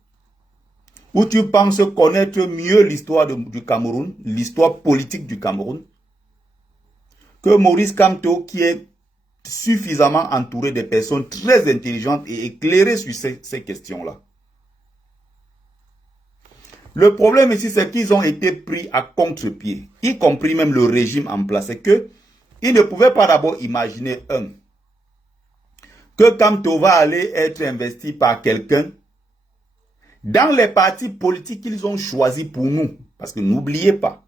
Ou tu penses connaître mieux l'histoire du Cameroun, l'histoire politique du Cameroun, que Maurice Kamto, qui est suffisamment entouré de personnes très intelligentes et éclairées sur ces questions-là. Le problème ici, c'est qu'ils ont été pris à contre-pied, y compris même le régime en place. C'est que ils ne pouvaient pas d'abord imaginer, que Kamto va aller être investi par quelqu'un dans les partis politiques qu'ils ont choisis pour nous. Parce que n'oubliez pas,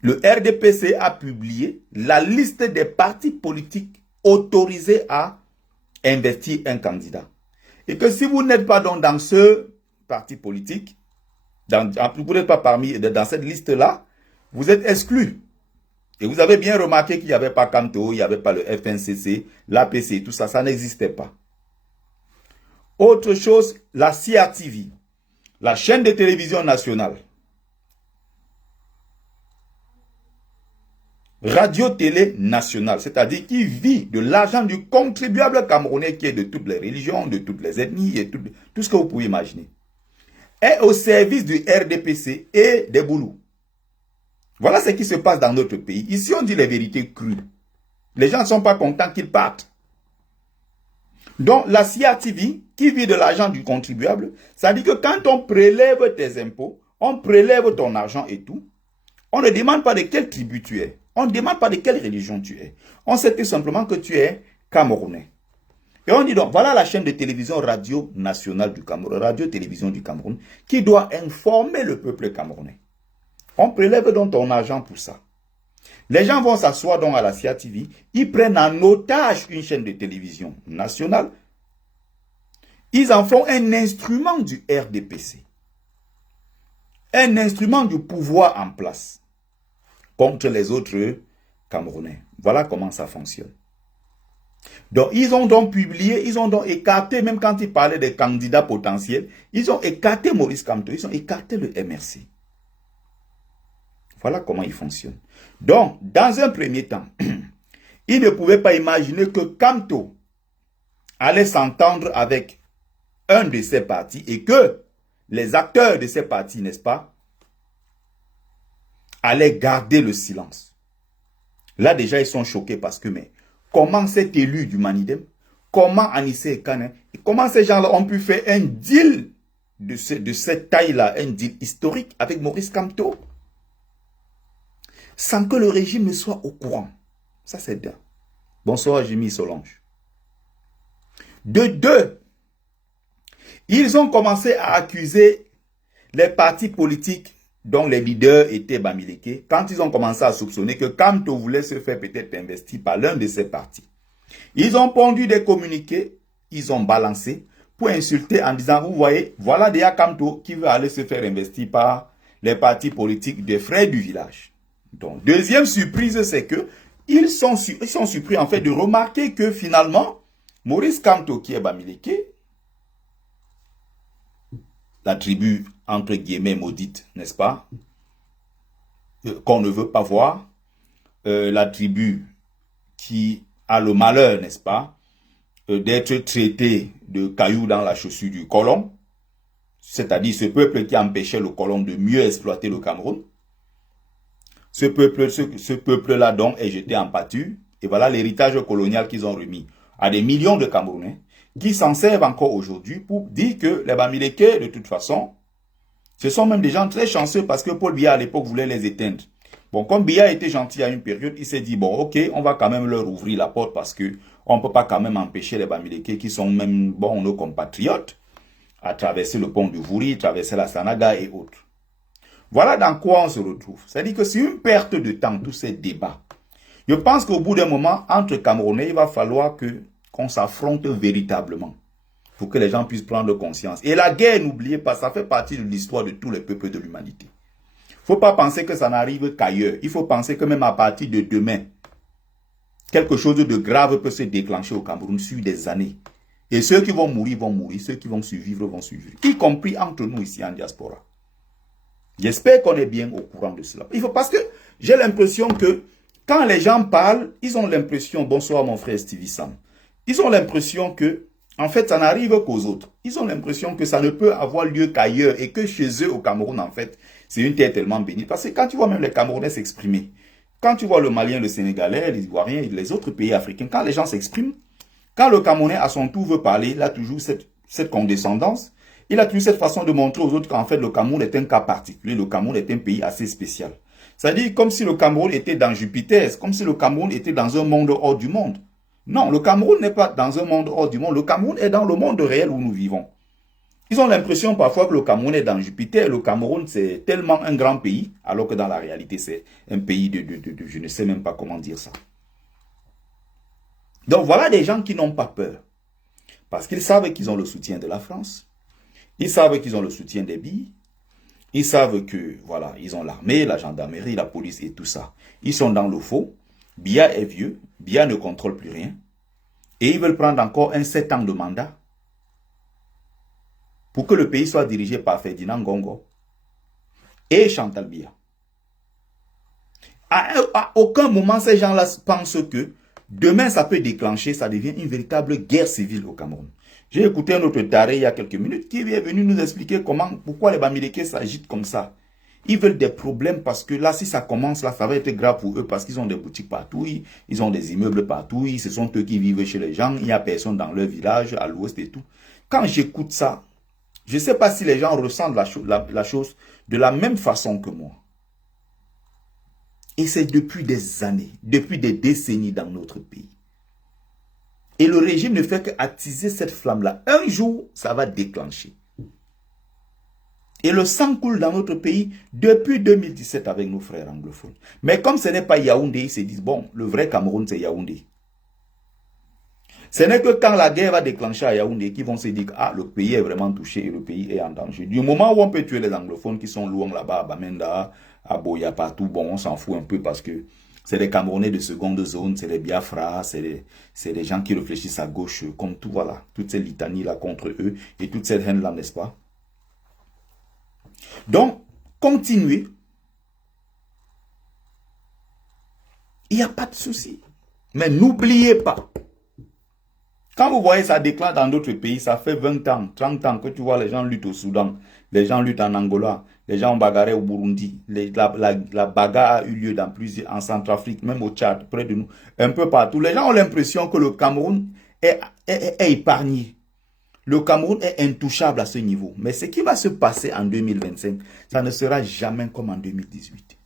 le RDPC a publié la liste des partis politiques autorisés à investir un candidat. Et que si vous n'êtes pas donc dans ce parti politique, vous n'êtes pas parmi dans cette liste-là, vous êtes exclu. Et vous avez bien remarqué qu'il n'y avait pas Kamto, il n'y avait pas le FNCC, l'APC, tout ça, ça n'existait pas. Autre chose, la CRTV, la chaîne de télévision nationale. Radio-télé nationale, c'est-à-dire qui vit de l'argent du contribuable camerounais qui est de toutes les religions, de toutes les ethnies, et tout ce que vous pouvez imaginer, est au service du RDPC et des Boulous. Voilà ce qui se passe dans notre pays. Ici, on dit les vérités crues. Les gens ne sont pas contents qu'ils partent. Donc, la CRTV, qui vit de l'argent du contribuable, ça dit que quand on prélève tes impôts, on prélève ton argent et tout, on ne demande pas de quelle tribu tu es. On ne demande pas de quelle religion tu es. On sait tout simplement que tu es Camerounais. Et on dit donc, voilà la chaîne de télévision Radio Nationale du Cameroun, Radio-Télévision du Cameroun, qui doit informer le peuple camerounais. On prélève donc ton argent pour ça. Les gens vont s'asseoir donc à la CRTV, ils prennent en otage une chaîne de télévision nationale. Ils en font un instrument du RDPC. Un instrument du pouvoir en place contre les autres Camerounais. Voilà comment ça fonctionne. Donc, ils ont donc publié, ils ont donc écarté, même quand ils parlaient des candidats potentiels, ils ont écarté Maurice Kamto, ils ont écarté le MRC. Voilà comment il fonctionne. Donc, dans un premier temps, ils ne pouvaient pas imaginer que Kamto allait s'entendre avec un de ces partis et que les acteurs de ces partis, n'est-ce pas, allaient garder le silence. Là, déjà, ils sont choqués parce que, mais, comment cet élu du Manidem, comment Anissé Ekane, comment ces gens-là ont pu faire un deal de cette taille-là, un deal historique avec Maurice Kamto, sans que le régime ne soit au courant. Ça, c'est bien. Bonsoir, Jimmy Solange. De deux, ils ont commencé à accuser les partis politiques dont les leaders étaient Bamileke, quand ils ont commencé à soupçonner que Kamto voulait se faire peut-être investir par l'un de ces partis. Ils ont pondu des communiqués, ils ont balancé pour insulter en disant, vous voyez, voilà déjà Kamto qui veut aller se faire investir par les partis politiques des frères du village. Donc, deuxième surprise, c'est que ils sont surpris en fait de remarquer que finalement, Maurice Kamto qui est Bamileke, la tribu entre guillemets maudite, n'est-ce pas, qu'on ne veut pas voir, la tribu qui a le malheur, n'est-ce pas, d'être traité de cailloux dans la chaussure du colon, c'est-à-dire ce peuple qui empêchait le colon de mieux exploiter le Cameroun. Ce peuple-là donc est jeté en pâture, et voilà l'héritage colonial qu'ils ont remis à des millions de Camerounais qui s'en servent encore aujourd'hui pour dire que les Bamileke, de toute façon, ce sont même des gens très chanceux parce que Paul Biya à l'époque voulait les éteindre. Bon, comme Biya était gentil à une période, il s'est dit, bon, ok, on va quand même leur ouvrir la porte parce que on ne peut pas quand même empêcher les Bamileke qui sont même, bon, nos compatriotes à traverser le pont du Vouri, traverser la Sanaga et autres. Voilà dans quoi on se retrouve. C'est-à-dire que c'est une perte de temps, tous ces débats. Je pense qu'au bout d'un moment, entre Camerounais, il va falloir qu'on s'affronte véritablement pour que les gens puissent prendre conscience. Et la guerre, n'oubliez pas, ça fait partie de l'histoire de tous les peuples de l'humanité. Il ne faut pas penser que ça n'arrive qu'ailleurs. Il faut penser que même à partir de demain, quelque chose de grave peut se déclencher au Cameroun sur des années. Et ceux qui vont mourir, ceux qui vont survivre, y compris entre nous ici en diaspora. J'espère qu'on est bien au courant de cela. Parce que j'ai l'impression que quand les gens parlent, ils ont l'impression, bonsoir mon frère Stevie Sam, ils ont l'impression que, en fait, ça n'arrive qu'aux autres. Ils ont l'impression que ça ne peut avoir lieu qu'ailleurs et que chez eux, au Cameroun, en fait, c'est une terre tellement bénie. Parce que quand tu vois même les Camerounais s'exprimer, quand tu vois le Malien, le Sénégalais, les Ivoiriens, les autres pays africains, quand les gens s'expriment, quand le Camerounais à son tour veut parler, il a toujours cette condescendance. Il a toujours cette façon de montrer aux autres qu'en fait, le Cameroun est un cas particulier. Le Cameroun est un pays assez spécial. C'est-à-dire comme si le Cameroun était dans Jupiter, comme si le Cameroun était dans un monde hors du monde. Non, le Cameroun n'est pas dans un monde hors du monde. Le Cameroun est dans le monde réel où nous vivons. Ils ont l'impression parfois que le Cameroun est dans Jupiter. Le Cameroun, c'est tellement un grand pays, alors que dans la réalité, c'est un pays de je ne sais même pas comment dire ça. Donc voilà des gens qui n'ont pas peur. Parce qu'ils savent qu'ils ont le soutien de la France. Ils savent qu'ils ont le soutien des billes. Ils savent que, voilà, ils ont l'armée, la gendarmerie, la police et tout ça. Ils sont dans le faux. Biya est vieux. Biya ne contrôle plus rien. Et ils veulent prendre encore un 7 ans de mandat pour que le pays soit dirigé par Ferdinand Ngongo et Chantal Biya. À aucun moment, ces gens-là pensent que demain, ça peut déclencher, ça devient une véritable guerre civile au Cameroun. J'ai écouté un autre taré il y a quelques minutes qui est venu nous expliquer pourquoi les Bamileke s'agitent comme ça. Ils veulent des problèmes parce que là, si ça commence, là, ça va être grave pour eux parce qu'ils ont des boutiques partout, ils ont des immeubles partout, ce sont eux qui vivent chez les gens, il n'y a personne dans leur village, à l'ouest et tout. Quand j'écoute ça, je ne sais pas si les gens ressentent la chose de la même façon que moi. Et c'est depuis des années, depuis des décennies dans notre pays. Et le régime ne fait qu'attiser cette flamme-là. Un jour, ça va déclencher. Et le sang coule dans notre pays depuis 2017 avec nos frères anglophones. Mais comme ce n'est pas Yaoundé, ils se disent, bon, le vrai Cameroun, c'est Yaoundé. Ce n'est que quand la guerre va déclencher à Yaoundé qu'ils vont se dire, ah, le pays est vraiment touché et le pays est en danger. Du moment où on peut tuer les anglophones qui sont loin là-bas, à Bamenda, à Boya, partout, bon, on s'en fout un peu parce que c'est des Camerounais de seconde zone, c'est des Biafra, c'est des gens qui réfléchissent à gauche, comme tout, voilà, toutes ces litanies-là contre eux et toute cette haine-là, n'est-ce pas? Donc, continuez. Il n'y a pas de souci. Mais n'oubliez pas, quand vous voyez ça déclare dans d'autres pays, ça fait 20 ans, 30 ans que tu vois les gens luttent au Soudan, les gens luttent en Angola, les gens ont bagarré au Burundi, la bagarre a eu lieu en Centrafrique, même au Tchad, près de nous, un peu partout. Les gens ont l'impression que le Cameroun est épargné. Le Cameroun est intouchable à ce niveau. Mais ce qui va se passer en 2025, ça ne sera jamais comme en 2018.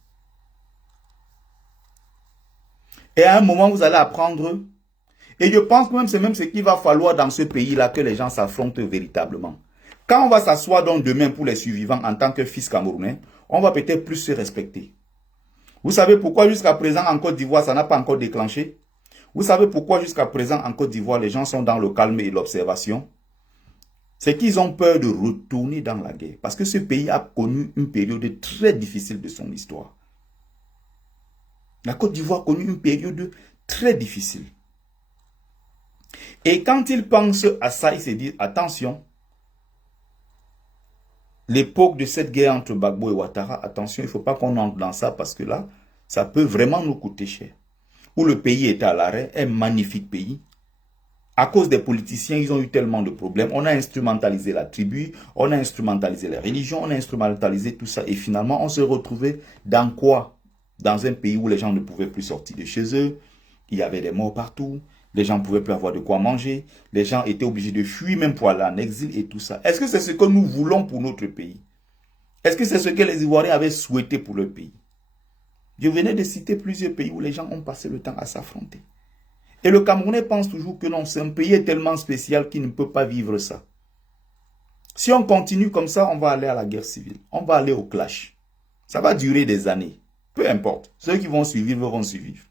Et à un moment, vous allez apprendre. Et je pense que c'est même ce qu'il va falloir dans ce pays-là que les gens s'affrontent véritablement. Quand on va s'asseoir donc demain pour les survivants en tant que fils camerounais, on va peut-être plus se respecter. Vous savez pourquoi jusqu'à présent en Côte d'Ivoire, ça n'a pas encore déclenché? Vous savez pourquoi jusqu'à présent en Côte d'Ivoire, les gens sont dans le calme et l'observation? C'est qu'ils ont peur de retourner dans la guerre. Parce que ce pays a connu une période très difficile de son histoire. La Côte d'Ivoire a connu une période très difficile. Et quand ils pensent à ça, ils se disent, attention, l'époque de cette guerre entre Gbagbo et Ouattara, attention, il ne faut pas qu'on entre dans ça parce que là, ça peut vraiment nous coûter cher. Où le pays est à l'arrêt, un magnifique pays. À cause des politiciens, ils ont eu tellement de problèmes. On a instrumentalisé la tribu, on a instrumentalisé les religions, on a instrumentalisé tout ça. Et finalement, on se retrouvait dans quoi? Dans un pays où les gens ne pouvaient plus sortir de chez eux. Il y avait des morts partout. Les gens ne pouvaient plus avoir de quoi manger. Les gens étaient obligés de fuir même pour aller en exil et tout ça. Est-ce que c'est ce que nous voulons pour notre pays? Est-ce que c'est ce que les Ivoiriens avaient souhaité pour leur pays? Je venais de citer plusieurs pays où les gens ont passé le temps à s'affronter. Et le Camerounais pense toujours que non, c'est un pays tellement spécial qu'il ne peut pas vivre ça. Si on continue comme ça, on va aller à la guerre civile. On va aller au clash. Ça va durer des années. Peu importe. Ceux qui vont survivre vont survivre.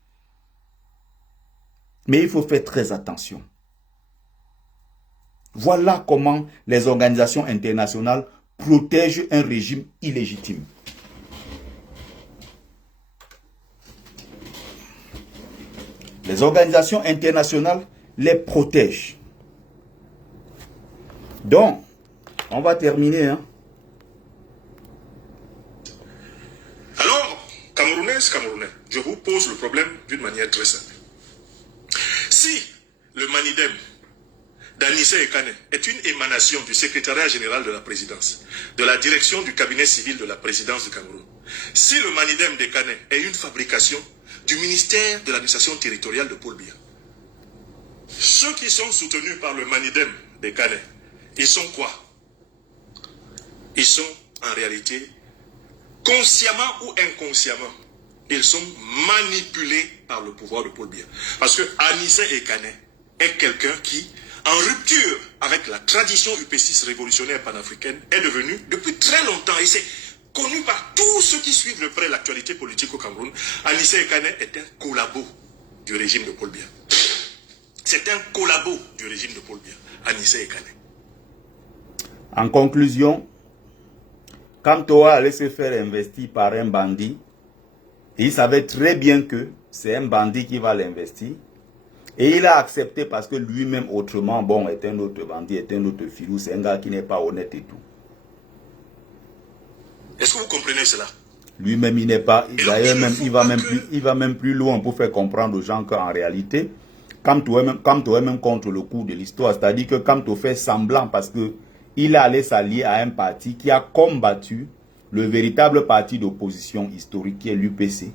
Mais il faut faire très attention. Voilà comment les organisations internationales protègent un régime illégitime. Les organisations internationales les protègent. Donc, on va terminer. Alors, Camerounaises, Camerounais, je vous pose le problème d'une manière très simple. Si le Manidem d'Anissé Ekane est une émanation du secrétariat général de la présidence, de la direction du cabinet civil de la présidence du Cameroun, si le Manidem d'Ekane est une fabrication du ministère de l'administration territoriale de Paul Biya, ceux qui sont soutenus par le Manidem d'Ekane, ils sont quoi? ils sont en réalité, consciemment ou inconsciemment, ils sont manipulés par le pouvoir de Paul Biya. Parce que Anissé Ekane est quelqu'un qui, en rupture avec la tradition UPCiste révolutionnaire panafricaine, est devenu depuis très longtemps, et c'est connu par tous ceux qui suivent de près l'actualité politique au Cameroun, Anissé Ekane est un collabo du régime de Paul Biya. C'est un collabo du régime de Paul Biya, Anissé Ekane. En conclusion, quand Toa allait se faire investir par un bandit, il savait très bien que c'est un bandit qui va l'investir. Et il a accepté parce que lui-même, autrement, bon, est un autre bandit, est un autre filou, c'est un gars qui n'est pas honnête et tout. Est-ce que vous comprenez cela? Lui-même, il n'est pas, d'ailleurs, il va même plus loin pour faire comprendre aux gens qu'en réalité, Kamto est même contre le cours de l'histoire. C'est-à-dire que Kamto fait semblant parce que il est allé s'allier à un parti qui a combattu le véritable parti d'opposition historique qui est l'UPC,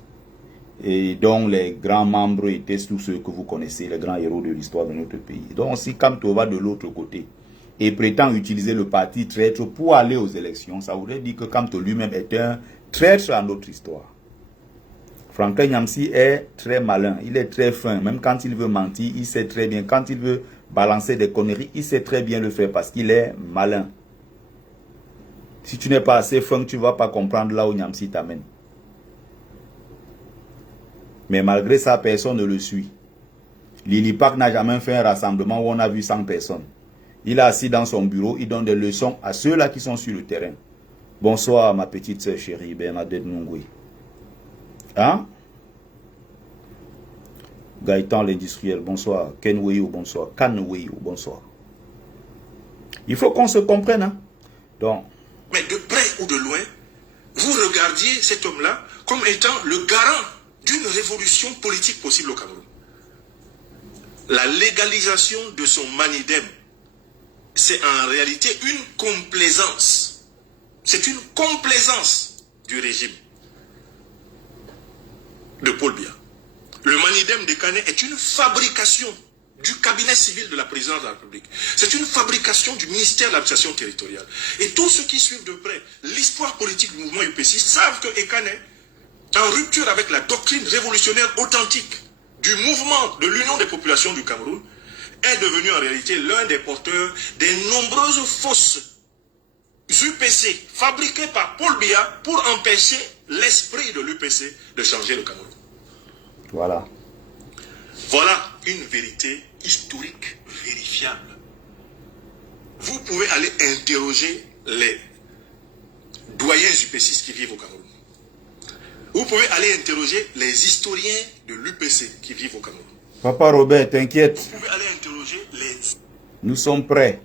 et dont les grands membres étaient tous ceux que vous connaissez, les grands héros de l'histoire de notre pays. Donc si Kamto va de l'autre côté et prétend utiliser le parti traître pour aller aux élections, ça voudrait dire que Kamto lui-même est un traître à notre histoire. Franklin Nyamsi est très malin, il est très fin, même quand il veut mentir, il sait très bien, quand il veut balancer des conneries, il sait très bien le faire parce qu'il est malin. Si tu n'es pas assez fin, tu ne vas pas comprendre là où Nyamsi t'amène. Mais malgré ça, personne ne le suit. Lili Park n'a jamais fait un rassemblement où on a vu 100 personnes. Il est assis dans son bureau, il donne des leçons à ceux-là qui sont sur le terrain. Bonsoir ma petite sœur chérie, Bernadette Nungwe. Hein? Gaëtan l'industriel, bonsoir. Ken Weyo, bonsoir. Kan Weyo, bonsoir. Il faut qu'on se comprenne. Hein? Donc, mais de près ou de loin, vous regardiez cet homme-là comme étant le garant d'une révolution politique possible au Cameroun. La légalisation de son manidem, c'est en réalité une complaisance. C'est une complaisance du régime de Paul Biya. Le manidem de Kane est une fabrication du cabinet civil de la présidence de la République. C'est une fabrication du ministère de l'administration territoriale. Et tous ceux qui suivent de près l'histoire politique du mouvement UPC savent que Ekane, en rupture avec la doctrine révolutionnaire authentique du mouvement de l'Union des populations du Cameroun, est devenu en réalité l'un des porteurs des nombreuses fausses UPC fabriquées par Paul Biya pour empêcher l'esprit de l'UPC de changer le Cameroun. Voilà. Voilà une vérité historique vérifiable. Vous pouvez aller interroger les doyens UPCistes qui vivent au Cameroun. Vous pouvez aller interroger les historiens de l'UPC qui vivent au Cameroun. Papa Robert, t'inquiète. Vous pouvez aller interroger les... Nous sommes prêts.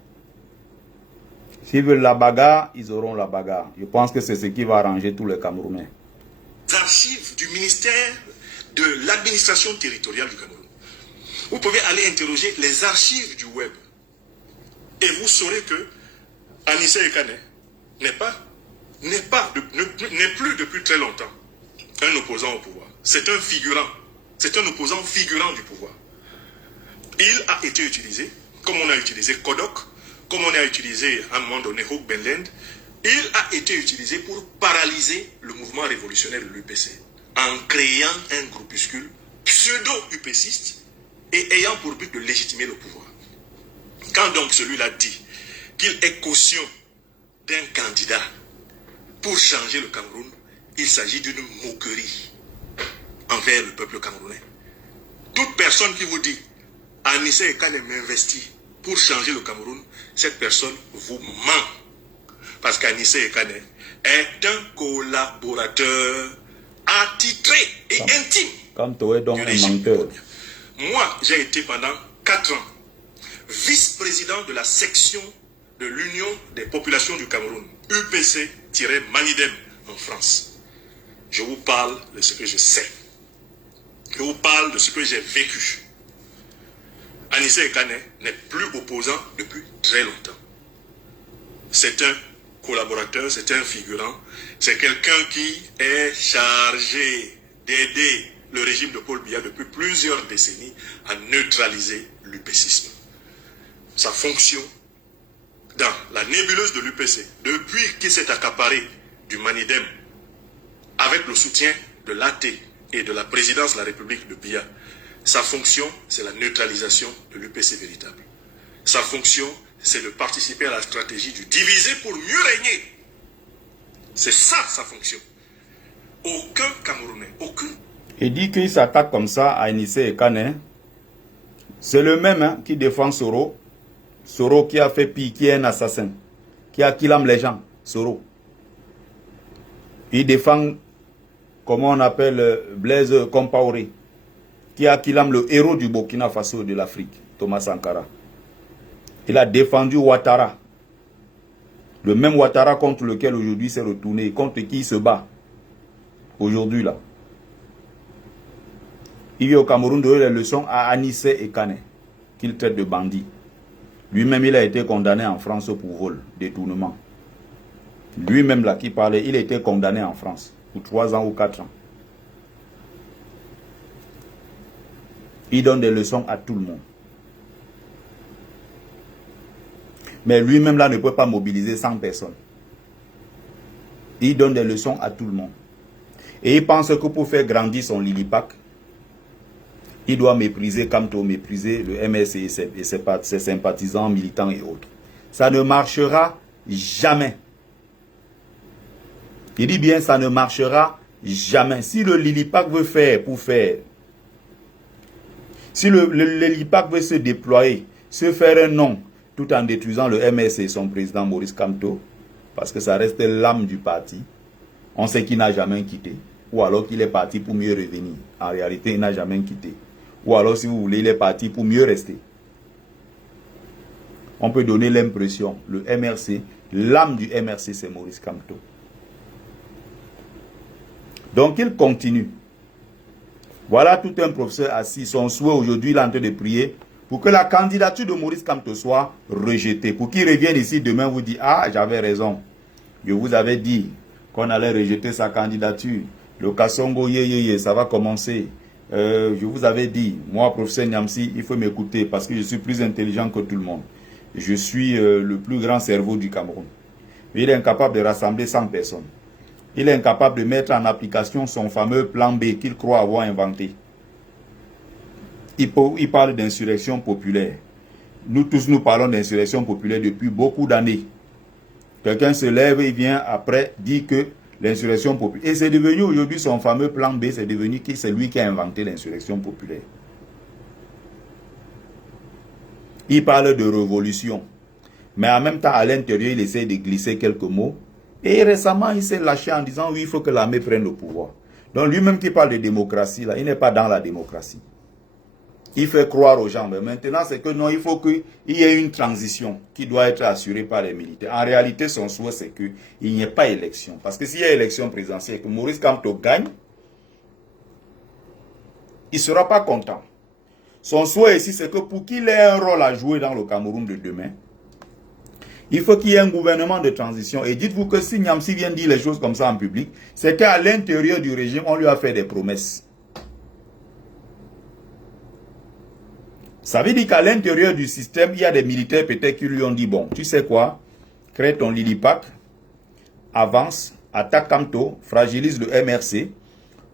S'ils veulent la bagarre, ils auront la bagarre. Je pense que c'est ce qui va arranger tous les Camerounais. Archives du ministère de l'administration territoriale du Cameroun. Vous pouvez aller interroger les archives du web. Et vous saurez que Anissé Ekane n'est plus depuis très longtemps un opposant au pouvoir. C'est un figurant. C'est un opposant figurant du pouvoir. Il a été utilisé, comme on a utilisé Kodok, comme on a utilisé à un moment donné Hoek Benlend, il a été utilisé pour paralyser le mouvement révolutionnaire de l'UPC, en créant un groupuscule pseudo-UPCiste et ayant pour but de légitimer le pouvoir. Quand donc celui-là dit qu'il est caution d'un candidat pour changer le Cameroun, il s'agit d'une moquerie envers le peuple camerounais. Toute personne qui vous dit « Anissé Ekane m'investit pour changer le Cameroun », cette personne vous ment. Parce qu'Anissé Ekane est un collaborateur attitré et intime. Comme toi, donc un menteur. Moi, j'ai été pendant 4 ans vice-président de la section de l'Union des populations du Cameroun, UPC-Manidem en France. Je vous parle de ce que je sais. Je vous parle de ce que j'ai vécu. Anissé Ekane n'est plus opposant depuis très longtemps. C'est un collaborateur, c'est un figurant, c'est quelqu'un qui est chargé d'aider le régime de Paul Biya depuis plusieurs décennies à neutraliser l'UPCisme. Sa fonction dans la nébuleuse de l'UPC, depuis qu'il s'est accaparé du Manidem, avec le soutien de l'AT et de la présidence de la République de Biya, sa fonction, c'est la neutralisation de l'UPC véritable. Sa fonction, c'est de participer à la stratégie du diviser pour mieux régner. C'est ça sa fonction. Aucun Camerounais, aucun. Il dit qu'il s'attaque comme ça à Anissé et Kane. C'est le même qui défend Soro. Soro qui a fait pire, qui est un assassin, qui a killé les gens. Soro. Il défend, comment on appelle, Blaise Compaoré, qui a killé le héros du Burkina Faso de l'Afrique, Thomas Sankara. Il a défendu Ouattara. Le même Ouattara contre lequel aujourd'hui s'est retourné, contre qui il se bat. Aujourd'hui là. Il y a au Cameroun donné les leçons à Anissé et Kane, qu'il traite de bandits. Lui-même, il a été condamné en France pour vol, détournement. Lui-même là qui parlait, il a été condamné en France pour 3 ans ou 4 ans. Il donne des leçons à tout le monde. Mais lui-même là ne peut pas mobiliser 100 personnes. Il donne des leçons à tout le monde. Et il pense que pour faire grandir son Lilipac, il doit mépriser Kamto, mépriser le MSC et ses sympathisants, militants et autres. Ça ne marchera jamais. Il dit bien, ça ne marchera jamais. Si le Lilipac veut faire pour faire, si le Lilipac veut se déployer, se faire un nom, tout en détruisant le MSC et son président Maurice Kamto, parce que ça reste l'âme du parti, on sait qu'il n'a jamais quitté, ou alors qu'il est parti pour mieux revenir. En réalité, il n'a jamais quitté. Ou alors, si vous voulez, il est parti pour mieux rester. On peut donner l'impression, le MRC, l'âme du MRC, c'est Maurice Kamto. Donc, il continue. Voilà tout un professeur assis. Son souhait aujourd'hui, il est en train de prier pour que la candidature de Maurice Kamto soit rejetée. Pour qu'il revienne ici demain, vous dit, ah, j'avais raison. Je vous avais dit qu'on allait rejeter sa candidature. Le Kassongo, ça va commencer. Je vous avais dit, moi, professeur Nyamsi, il faut m'écouter parce que je suis plus intelligent que tout le monde. Je suis le plus grand cerveau du Cameroun. Il est incapable de rassembler 100 personnes. Il est incapable de mettre en application son fameux plan B qu'il croit avoir inventé. Il parle d'insurrection populaire. Nous tous, nous parlons d'insurrection populaire depuis beaucoup d'années. Quelqu'un se lève et vient après dire que l'insurrection populaire. Et c'est devenu aujourd'hui son fameux plan B, c'est devenu que c'est lui qui a inventé l'insurrection populaire. Il parle de révolution. Mais en même temps, à l'intérieur, il essaie de glisser quelques mots. Et récemment, il s'est lâché en disant, oui, il faut que l'armée prenne le pouvoir. Donc lui-même qui parle de démocratie, là, il n'est pas dans la démocratie. Il fait croire aux gens. Mais maintenant, c'est que non, il faut qu'il y ait une transition qui doit être assurée par les militaires. En réalité, son souhait, c'est qu'il n'y ait pas élection. Parce que s'il y a élection présidentielle, que Maurice Kamto gagne, il ne sera pas content. Son souhait ici, c'est que pour qu'il ait un rôle à jouer dans le Cameroun de demain, il faut qu'il y ait un gouvernement de transition. Et dites-vous que si Nyamsi vient dire les choses comme ça en public, c'est qu'à l'intérieur du régime, on lui a fait des promesses. Ça veut dire qu'à l'intérieur du système, il y a des militaires peut-être qui lui ont dit, bon, tu sais quoi, crée ton Lilipac, avance, attaque Kamto, fragilise le MRC.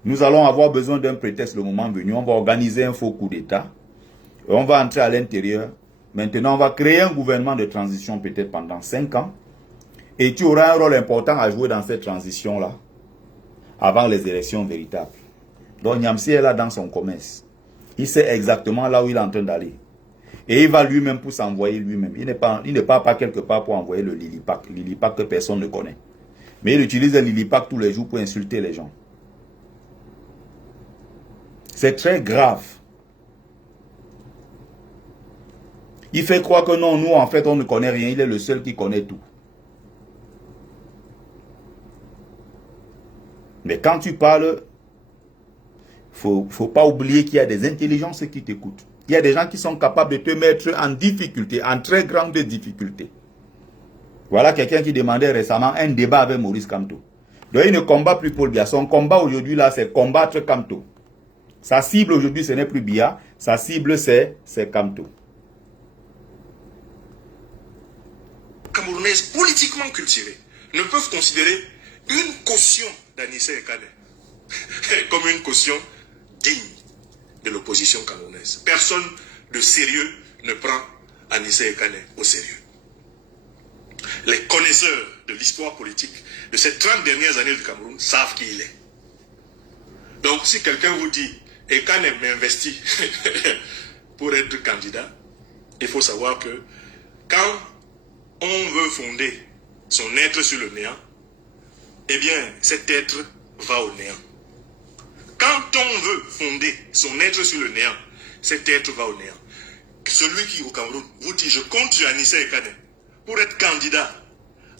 Nous allons avoir besoin d'un prétexte le moment venu. On va organiser un faux coup d'État. On va entrer à l'intérieur. Maintenant, on va créer un gouvernement de transition peut-être pendant 5 ans. Et tu auras un rôle important à jouer dans cette transition-là, avant les élections véritables. Donc, Nyamsi est là dans son commerce. Il sait exactement là où il est en train d'aller. Et il va lui-même pour s'envoyer lui-même. Il ne part pas quelque part pour envoyer le Lilipac. Lilipac que personne ne connaît. Mais il utilise le Lilipac tous les jours pour insulter les gens. C'est très grave. Il fait croire que non, nous en fait on ne connaît rien. Il est le seul qui connaît tout. Mais quand tu parles, faut pas oublier qu'il y a des intelligences qui t'écoutent. Il y a des gens qui sont capables de te mettre en difficulté, en très grande difficulté. Voilà quelqu'un qui demandait récemment un débat avec Maurice Kamto. Donc il ne combat plus Paul Biya. Son combat aujourd'hui là, c'est combattre Kamto. Sa cible aujourd'hui, ce n'est plus Biya. Sa cible, c'est Kamto. camerounaises politiquement cultivées ne peuvent considérer une caution d'Anissé Ekane comme une caution digne de l'opposition camerounaise. Personne de sérieux ne prend Anissé Ekane au sérieux. Les connaisseurs de l'histoire politique de ces 30 dernières années du Cameroun savent qui il est. Donc si quelqu'un vous dit Ekane m'investit pour être candidat, il faut savoir que quand on veut fonder son être sur le néant, eh bien cet être va au néant. Quand on veut fonder son être sur le néant, cet être va au néant. Celui qui au Cameroun vous dit je compte sur Anissé Ekane pour être candidat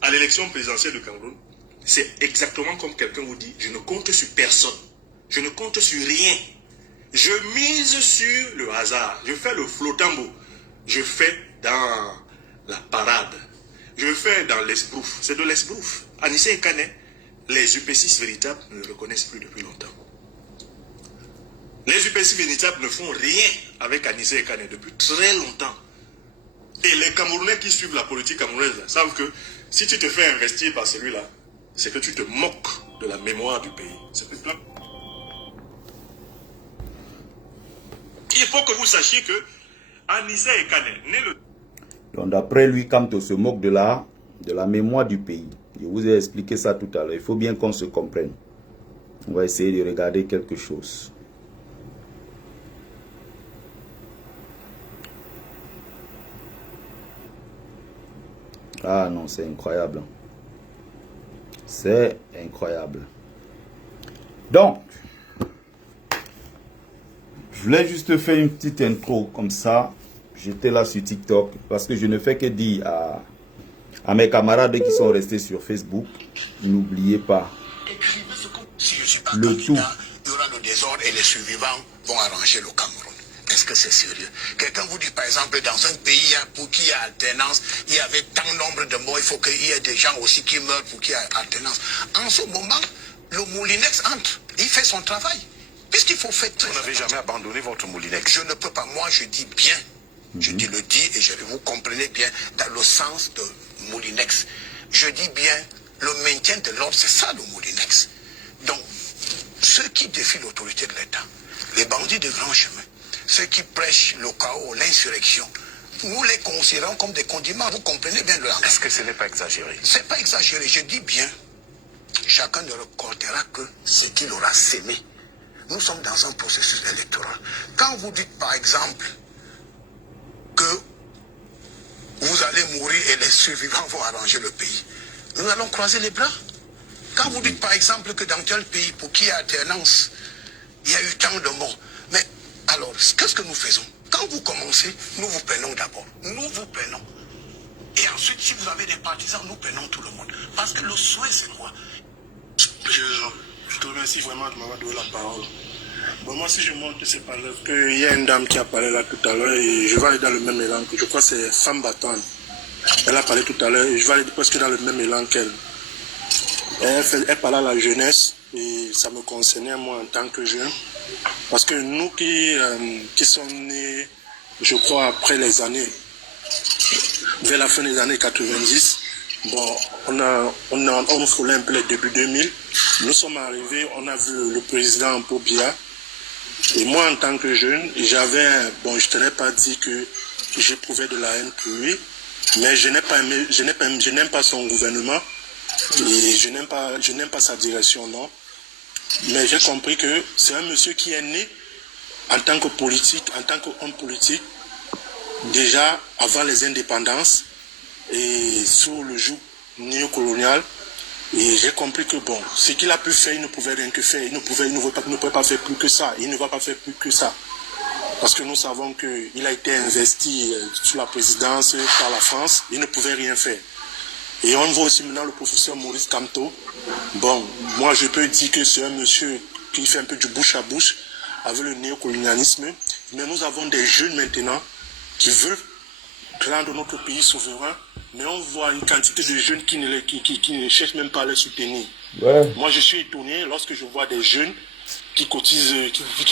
à l'élection présidentielle du Cameroun, c'est exactement comme quelqu'un vous dit je ne compte sur personne, je ne compte sur rien, je mise sur le hasard, je fais le flottambo, je fais dans la parade, je fais dans l'esbrouf, c'est de l'esbrouf. Anissé Ekane, les UP6 véritables ne le reconnaissent plus depuis longtemps. Les UP6 véritables ne font rien avec Anissé Ekane depuis très longtemps. Et les Camerounais qui suivent la politique camerounaise là, savent que si tu te fais investir par celui-là, c'est que tu te moques de la mémoire du pays. Il faut que vous sachiez que Anissé Ekane, né le... Donc d'après lui, Kamto se moque de la mémoire du pays. Je vous ai expliqué ça tout à l'heure. Il faut bien qu'on se comprenne. On va essayer de regarder quelque chose. Ah non, c'est incroyable. C'est incroyable. Donc, je voulais juste faire une petite intro comme ça. J'étais là sur TikTok parce que je ne fais que dire à mes camarades qui sont restés sur Facebook, n'oubliez pas le tout. Il y aura le désordre et les survivants vont arranger le Cameroun. Est-ce que c'est sérieux? Quelqu'un vous dit par exemple dans un pays pour qui il y a alternance, il y avait tant nombre de morts, il faut qu'il y ait des gens aussi qui meurent pour qu'il y ait alternance. En ce moment, le Moulinex entre, il fait son travail. Puisqu'il faut faire... Vous n'avez jamais abandonné votre Moulinex? Je ne peux pas, moi je dis bien. Je dis le dis et vous comprenez bien dans le sens de Moulinex. Je dis bien le maintien de l'ordre, c'est ça le Moulinex. Donc, ceux qui défient l'autorité de l'État, les bandits de grand chemin, ceux qui prêchent le chaos, l'insurrection, nous les considérons comme des condiments. Vous comprenez bien le langage. Est-ce que ce n'est pas exagéré? C'est pas exagéré, je dis bien. Chacun ne recordera que ce qu'il aura sémé. Nous sommes dans un processus électoral. Quand vous dites par exemple que vous allez mourir et les survivants vont arranger le pays, nous allons croiser les bras. Quand vous dites par exemple que dans tel pays, pour qui il y a alternance, il y a eu tant de morts, mais alors, qu'est-ce que nous faisons? Quand vous commencez, nous vous prenons d'abord. Nous vous prenons. Et ensuite, si vous avez des partisans, nous prenons tout le monde. Parce que le souhait, c'est quoi? Je te remercie vraiment de m'avoir donné la parole. Bon, moi, si je monte, c'est par là qu'il y a une dame qui a parlé là tout à l'heure et je vais aller dans le même élan. Je crois que c'est Femme Battante. Elle a parlé tout à l'heure et je vais aller presque dans le même élan qu'elle. Elle parlait à la jeunesse et ça me concernait moi en tant que jeune. Parce que nous qui sommes nés, je crois, après les années, vers la fin des années 90, bon, on frôlait un peu les débuts 2000. Nous sommes arrivés, on a vu le président Pobia. Et moi, en tant que jeune, je ne tenais pas à dire que j'éprouvais de la haine pour lui, mais je n'aime pas son gouvernement et je n'aime pas sa direction, non. Mais j'ai compris que c'est un monsieur qui est né en tant que politique, en tant qu'homme politique, déjà avant les indépendances et sous le joug néocolonial. Et j'ai compris que bon, ce qu'il a pu faire, il ne pouvait rien que faire. Il ne pouvait pas faire plus que ça. Il ne va pas faire plus que ça. Parce que nous savons qu'il a été investi sous la présidence par la France. Il ne pouvait rien faire. Et on voit aussi maintenant le professeur Maurice Kamto. Bon, moi je peux dire que c'est un monsieur qui fait un peu du bouche à bouche avec le néocolonialisme. Mais nous avons des jeunes maintenant qui veulent rendre notre pays souverain. Mais on voit une quantité de jeunes qui ne cherchent même pas à les soutenir. Ouais. Moi je suis étonné lorsque je vois des jeunes qui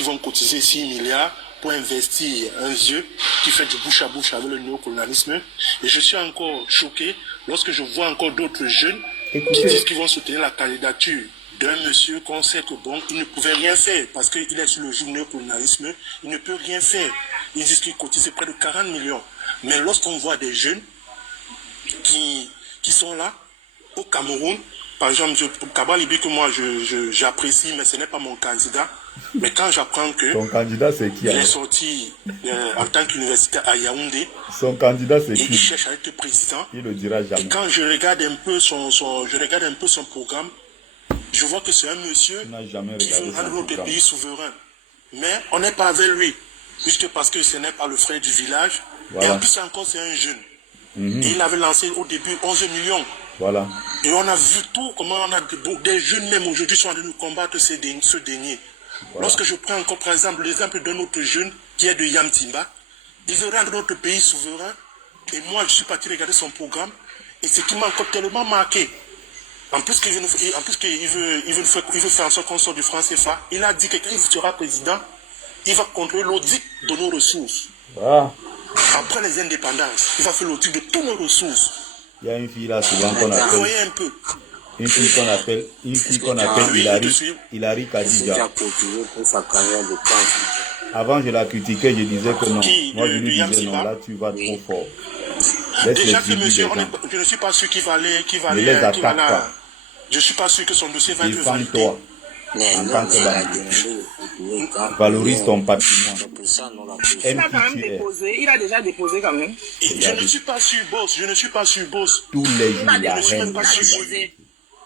vont cotiser 6 milliards pour investir un vieux qui fait du bouche à bouche avec le néocolonialisme. Et je suis encore choqué lorsque je vois encore d'autres jeunes qui disent qu'ils vont soutenir la candidature d'un monsieur qu'on sait que bon, il ne pouvait rien faire parce qu'il est sur le joug néocolonialisme, il ne peut rien faire. Ils disent qu'il cotise près de 40 millions. Mais lorsqu'on voit des jeunes qui sont là, au Cameroun, par exemple, Kabalibi que moi j'apprécie, mais ce n'est pas mon candidat. Mais quand j'apprends que ton candidat c'est qui? Il est sorti en tant qu'universitaire à Yaoundé. Son candidat c'est qui? Il cherche à être président. Il le dira jamais. Et quand je regarde un peu son programme, je vois que c'est un monsieur qui veut rendre notre pays souverain. Mais on n'est pas avec lui, juste parce que ce n'est pas le frère du village. Voilà. Et en plus encore c'est un jeune. Et il avait lancé au début 11 millions. Voilà. Et on a vu tout, comment on a des jeunes même aujourd'hui sont en train de combattre ce dernier. Voilà. Lorsque je prends encore par exemple l'exemple d'un autre jeune qui est de Yamtimba, il veut rendre notre pays souverain. Et moi je suis parti regarder son programme. Et ce qui m'a encore tellement marqué, en plus qu'il veut faire en sorte qu'on sort du franc CFA, il a dit que quand il sera président, il va contrôler l'audit de nos ressources. Voilà. Après les indépendances, il va faire l'audit de toutes nos ressources. Il y a une fille là souvent qu'on appelle. Un peu. Une fille qu'on appelle Hilary Kadija. Avant je la critiquais, je disais que non. Moi je lui disais non, là tu vas trop fort. Déjà que monsieur, je ne suis pas sûr qu'il va aller. Ne les attaque pas. Je ne suis pas sûr que son dossier va être validé. Défends-toi. En tant que banquier. Valorise ton patrimoine. Aime qui tu es. Il a déjà déposé quand même. Je ne suis pas sûr, boss. Tous les jours, il a rien.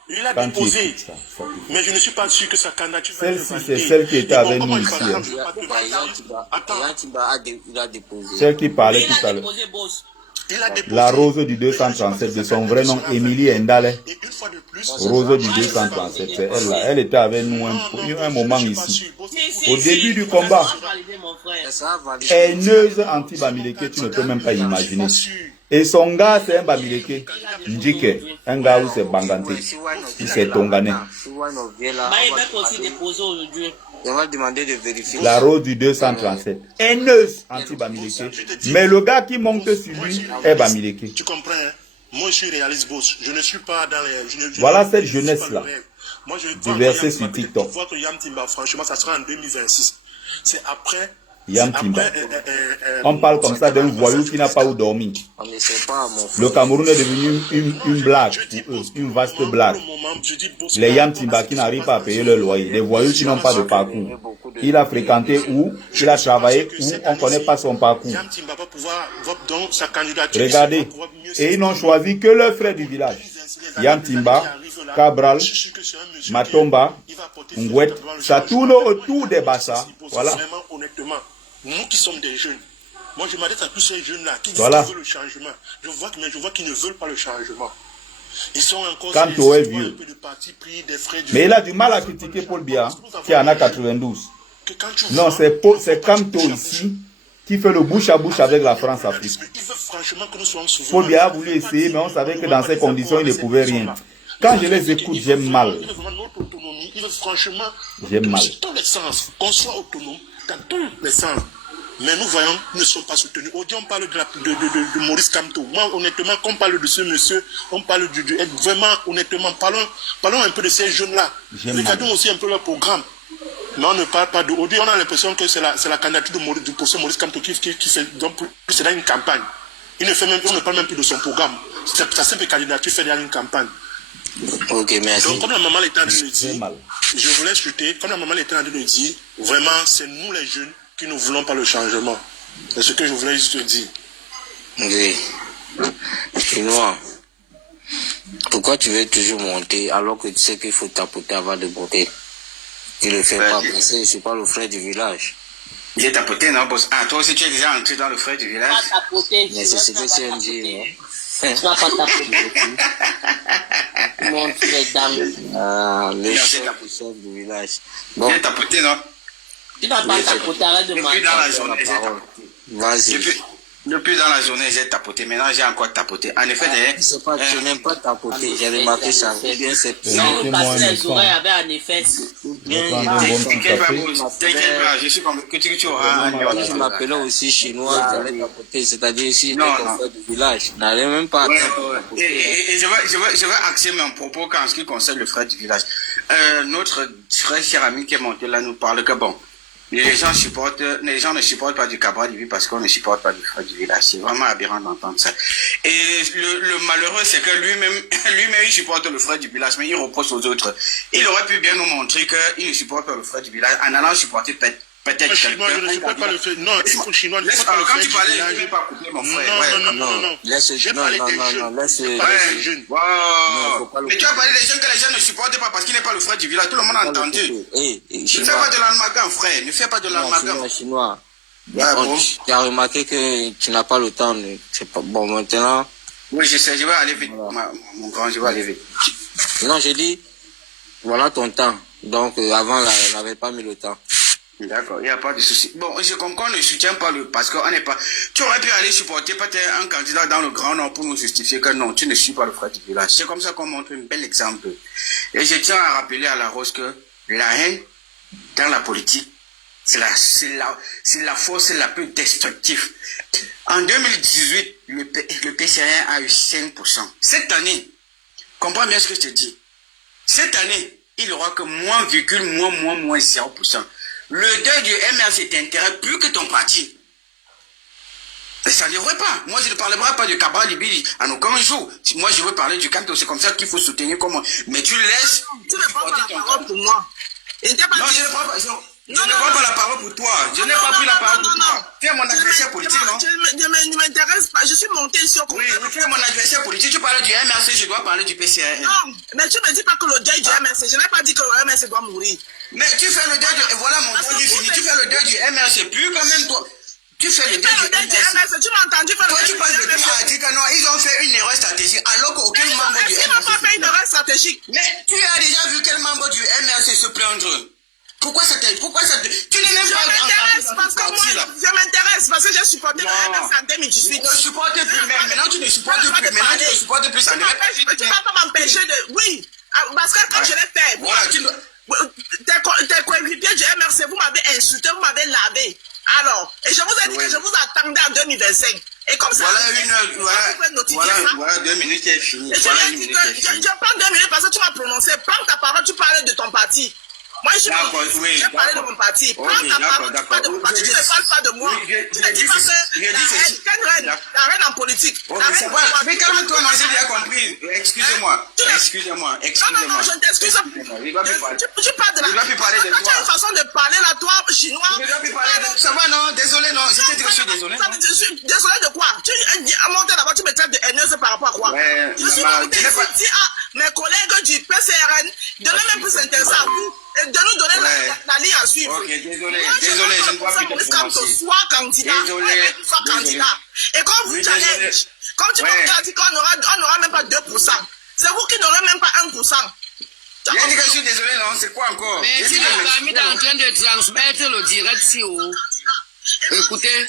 Il a déposé. Mais je ne suis pas sûr que sa candidature va être validée. Celle-ci, c'est celle qui était avec nous ici. Celle qui parlait tout à l'heure. La Rose du 237, de son vrai nom, Émilie Endale. Rose du 237, c'est elle là. Elle était avec nous un moment ici. Au début du combat, haineuse anti-Bamileke, tu ne peux même pas imaginer. Et son gars, c'est un Bamileke, Ndjike, un gars où c'est Bangante. Il s'est tongané. On va demander de vérifier. La Rose du 237. Haineuse anti-Bamileke. Mais le gars qui monte sur lui est Bamileke. Tu comprends, hein? Moi, je suis réaliste, boss. Je ne suis pas dans les... Voilà cette jeunesse-là. Moi, je déversée sur TikTok. Tu vois que Yamtimba, franchement, ça sera en 2026. C'est après... Yamtimba. On parle comme ça d'un voyou qui n'a pas où dormir. Le Cameroun est devenu une blague pour eux, une vaste blague. Les Yamtimba qui n'arrivent pas à payer leur loyer, les voyous qui n'ont pas de parcours. Il a fréquenté où, il a travaillé où, on ne connaît pas son parcours. Regardez, et ils n'ont choisi que leurs frères du village. Yamtimba, Cabral, Matomba, Ngouet, ça tourne autour des bassins. Voilà. Nous qui sommes des jeunes, moi je m'adresse à tous ces jeunes-là qui disent qu'ils veulent le changement. Je vois qu'ils ne veulent pas le changement. Ils sont encore un peu de parti pris des frais du... Mais il a du mal à critiquer Paul Biya, qui en a 92. Non, c'est Kamto ici qui fait le bouche à bouche avec la France-Afrique. Paul Biya a voulu essayer, mais on savait que dans ces conditions, il ne pouvait rien. Quand je les écoute, j'aime mal. J'aime mal. Qu'on soit autonome dans tous les sens. Mais nous voyons, nous ne sommes pas soutenus. Aujourd'hui, on parle de Maurice Kamto. Moi, honnêtement, quand on parle de ce monsieur, on parle vraiment, honnêtement, parlons un peu de ces jeunes-là. Regardons aussi un peu leur programme. Mais on ne parle pas d'aujourd'hui. On a l'impression que c'est la candidature du professeur Maurice Kamto qui fait, donc, c'est dans une campagne. On ne parle même plus de son programme. Sa simple candidature fait dans une campagne. Ok, merci. Donc, comme la maman était en train de dire, je voulais chuter, comme la maman était en train de dire, vraiment, c'est nous les jeunes qui ne voulons pas le changement. C'est ce que je voulais juste dire. Oui. Chinois, pourquoi tu veux toujours monter alors que tu sais qu'il faut tapoter avant de monter? Tu ne le fais pas parce que je suis pas le frère du village. J'ai tapoté, non, boss? Ah, toi aussi tu es déjà entré dans le frère du village? Mais c'est ce que tu aimes dire, non? Tu vas pas tapoter. Mon frère d'âme. Ah, le chef du village. Bon. J'ai tapoté, non? Tu vas pas tapoter, arrête de mentir. Depuis dans la journée, j'ai tapoté. Vas-y. Depuis dans la journée, j'ai tapoté. Maintenant, j'ai encore tapoté. En effet, c'est pas que tu n'aimes pas tapoter. J'ai remarqué ça. Non, passer les oreilles avec un effet. T'inquiète pas, je suis convaincu que tu auras un. Je m'appelais aussi chinois, j'allais tapoter, c'est-à-dire ici, comme ça du village. N'allez même pas attendre. Et je vais axer mon propos en ce qui concerne le frère du village. Notre frère cher ami qui est monté là nous parle que bon, les gens ne supportent pas du Cabral Libi parce qu'on ne supporte pas du frère du village. C'est vraiment aberrant d'entendre ça. Et le malheureux, c'est que lui-même, il supporte le frère du village, mais il reproche aux autres. Il aurait pu bien nous montrer qu'il ne supporte pas le frère du village en allant supporter peut-être chinois, je ne supporte pas le fait. Non, il faut chinois, ne supporte pas le fait. Quand tu parlais, je ne vais pas couper mon frère. Non. Laisse les jeunes. Mais tu as parlé des jeunes que les jeunes ne supportent pas parce qu'il n'est pas le frère du village. Tout le monde a entendu. Ne fais pas de l'amalgame, frère. Ne fais pas de l'amalgame. Chinois. Tu as remarqué que tu n'as pas le temps. C'est pas bon maintenant. Oui, je sais, je vais aller vite. Mon grand, je vais aller vite. Non, j'ai dit, voilà ton temps. Donc, avant, là, elle n'avait pas mis le temps. D'accord, il n'y a pas de souci. Bon, je comprends, on ne soutient pas parce qu'on n'est pas... Tu aurais pu aller supporter peut-être un candidat dans le Grand Nord pour nous justifier que non, tu ne suis pas le frère du village. C'est comme ça qu'on montre un bel exemple. Et je tiens à rappeler à la Rose que la haine dans la politique, c'est la force la plus destructive. En 2018, le PCRN a eu 5%. Cette année, comprends bien ce que je te dis. Cette année, il n'y aura que moins 0%. Le deuil du MRC t'intéresse plus que ton parti. Mais ça ne devrait pas. Moi, je ne parlerai pas de Cabral Libi en aucun jour. Moi, je veux parler du Canto. C'est comme ça qu'il faut soutenir comme moi. Mais tu laisses... Tu ne prends pas la parole pour moi. Non, je ne prends pas... Je ne prends pas la parole pour toi. Je n'ai pas pris la parole pour toi. Tu es mon adversaire politique, non? Je ne m'intéresse pas. Je suis monté sur... Oui, tu es mon adversaire politique. Tu parles du MRC, je dois parler du PCRN. Non, mais tu ne me dis pas que le deuil du MRC. Je n'ai pas dit que le MRC doit mourir. Mais tu fais le deuil de... Et voilà mon temps du fini. Tu fais le deuil du MRC. Plus quand même toi. Tu fais le deuil du MRC. Tu m'as entendu faire le deuil du MRC. Toi, tu passes de tout à dire que non, ils ont fait une erreur stratégique alors qu'aucun membre du MRC... Ils n'ont pas fait une erreur stratégique. Mais tu as déjà vu quel membre du MRC se plaindre? Pourquoi ça te... Tu n'es même pas... Je m'intéresse parce que j'ai supporté le MRC en 2018. Tu ne supportes plus. Maintenant, tu ne supportes plus. Maintenant, tu ne supportes plus. Tu ne vas pas m'empêcher de... Oui, parce que quand je l'ai fait... Voilà, tu... Tes coéquipiers du MRC, vous m'avez insulté, vous m'avez lavé. Alors, et je vous ai dit que je vous attendais en 2025. Et comme ça, voilà 2 minutes, c'est fini. Je prends 2 minutes parce que tu m'as prononcé. Prends ta parole, tu parlais de ton parti. Moi, je parlé de mon parti. Prends ta parole, tu parles de mon parti. Tu ne parles pas de moi. Tu ne dis pas que la reine en politique. Mais calme-toi, non, j'ai bien compris. Excusez-moi. Non, je ne t'excuse pas. Tu parles de la... Tu as une façon de parler là, toi, chinois. Je ne dois plus parler de... Ça va, non? Désolé, non. Je te dis que je suis désolé. Je suis désolé de quoi? Tu as monté d'abord, tu me traites de haineuse par rapport à quoi? Je suis monté ici à mes collègues du PCRN de ne même plus s'intéresser à vous. Et de nous donner la ligne à suivre. Ok, désolé, je ne vois plus de prononcer. Sois candidat, Et quand vous challenge, comme tu m'as dit qu'on n'aura même pas 2%, c'est vous qui n'aurez même pas 1%. J'ai dit que je suis désolé, non, c'est quoi encore? Mais si le Camille est en train de transmettre le direct si haut, écoutez,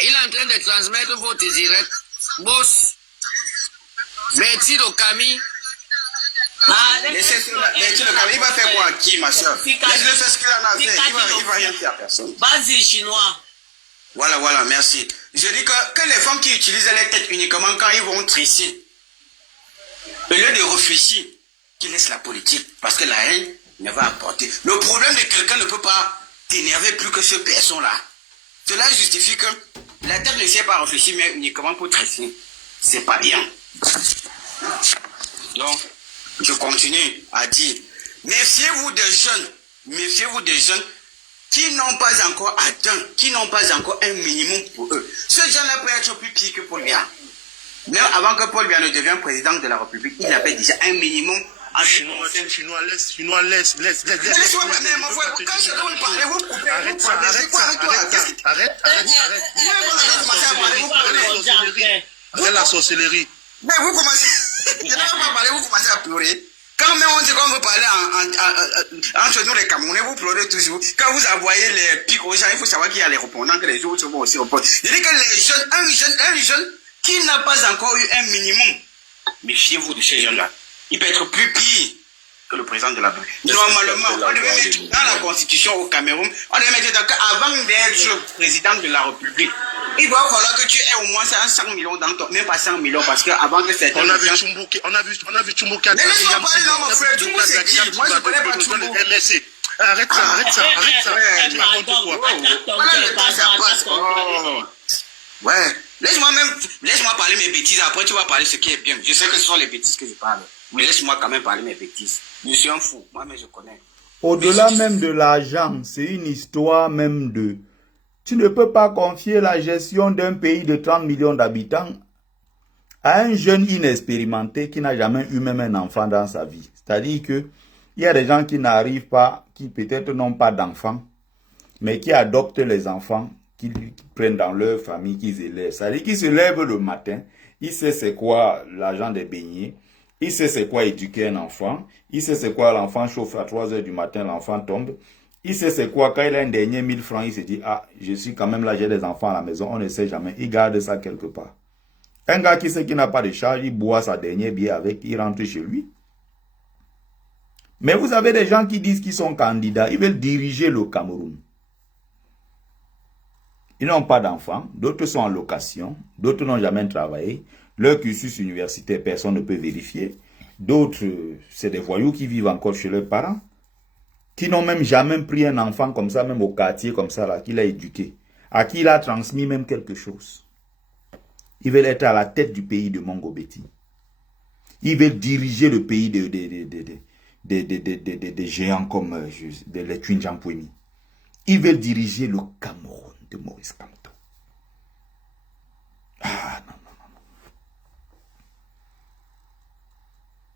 il est en train de transmettre votre direct, boss. Merci le Camille. Laissez-le, il va faire quoi? Qui, ma soeur? Laisse-le faire ce qu'il en a fait. Il va rien faire à personne. Vas-y, chinois. Voilà, merci. Je dis que les femmes qui utilisent les têtes uniquement quand ils vont trisser, au lieu de réfléchir, qu'ils laissent la politique, parce que la haine ne va apporter. Le problème de quelqu'un ne peut pas t'énerver plus que ce personne-là. Cela justifie que la tête ne sait pas réfléchir, mais uniquement pour trisser. C'est pas bien. Donc, je continue à dire, méfiez-vous des jeunes qui n'ont pas encore atteint, qui n'ont pas encore un minimum pour eux. Ce jeune-là peut être plus pire que Paul Biya. Même avant que Paul Biya ne devienne président de la République, il avait déjà un minimum. Chinois, laisse. Laisse-moi, mais mon frère, quand je dois parler, vous coupez. Arrête. Arrête la sorcellerie. Mais vous commencez, je n'ai pas parlé, vous commencez à pleurer. Quand même on dit qu'on veut parler entre nous les Camerounais, vous pleurez toujours. Quand vous envoyez les pics aux gens, il faut savoir qu'il y a les répondants, que les autres vont aussi répondre. Je dis que les jeunes, un jeune qui n'a pas encore eu un minimum, méfiez-vous de ces jeunes-là. Il peut être plus pire que le président de la République. Normalement, on devait mettre dans la constitution au Cameroun, on devait mettre qu'avant d'être président de la République, il doit falloir que tu aies au moins 100 millions dans ton, même pas 100 millions, parce qu'avant que certains... On a vu Tchoumbouki, Laisse-moi parler, non, mon frère, Tchoumbouki, c'est qui? Moi, je connais pas Tchoumbouki. Arrête ça. Tu racontes quoi? Voilà le temps, ça passe. Ouais. Laisse-moi parler mes bêtises, après tu vas parler ce qui est bien. Je sais que ce sont les bêtises que je parle. Mais laisse-moi quand même parler mes bêtises. Je suis un fou, moi, mais je connais. Au-delà même de l'argent, c'est une histoire même de... Tu ne peux pas confier la gestion d'un pays de 30 millions d'habitants à un jeune inexpérimenté qui n'a jamais eu même un enfant dans sa vie. C'est-à-dire que il y a des gens qui n'arrivent pas, qui peut-être n'ont pas d'enfants, mais qui adoptent les enfants, qui prennent dans leur famille, qu'ils élèvent. C'est-à-dire qu'ils se lèvent le matin, il sait c'est quoi l'argent des beignets, il sait c'est quoi éduquer un enfant, il sait c'est quoi l'enfant chauffe à 3 h du matin, l'enfant tombe, il sait c'est quoi quand il a un dernier 1000 francs, il se dit, ah, je suis quand même là, j'ai des enfants à la maison, on ne sait jamais, il garde ça quelque part. Un gars qui sait qu'il n'a pas de charge, il boit sa dernière bière avec, il rentre chez lui. Mais vous avez des gens qui disent qu'ils sont candidats, ils veulent diriger le Cameroun. Ils n'ont pas d'enfants, d'autres sont en location, d'autres n'ont jamais travaillé, leur cursus universitaire, personne ne peut vérifier. D'autres, c'est des voyous qui vivent encore chez leurs parents, qui n'ont même jamais pris un enfant comme ça, même au quartier comme ça, là, qu'il a éduqué, à qui il a transmis même quelque chose. Ils veulent être à la tête du pays de Mongobeti. Ils veulent diriger le pays des géants comme les Twinjampouemi. Ils veulent diriger le Cameroun de Maurice Kamto. Ah non.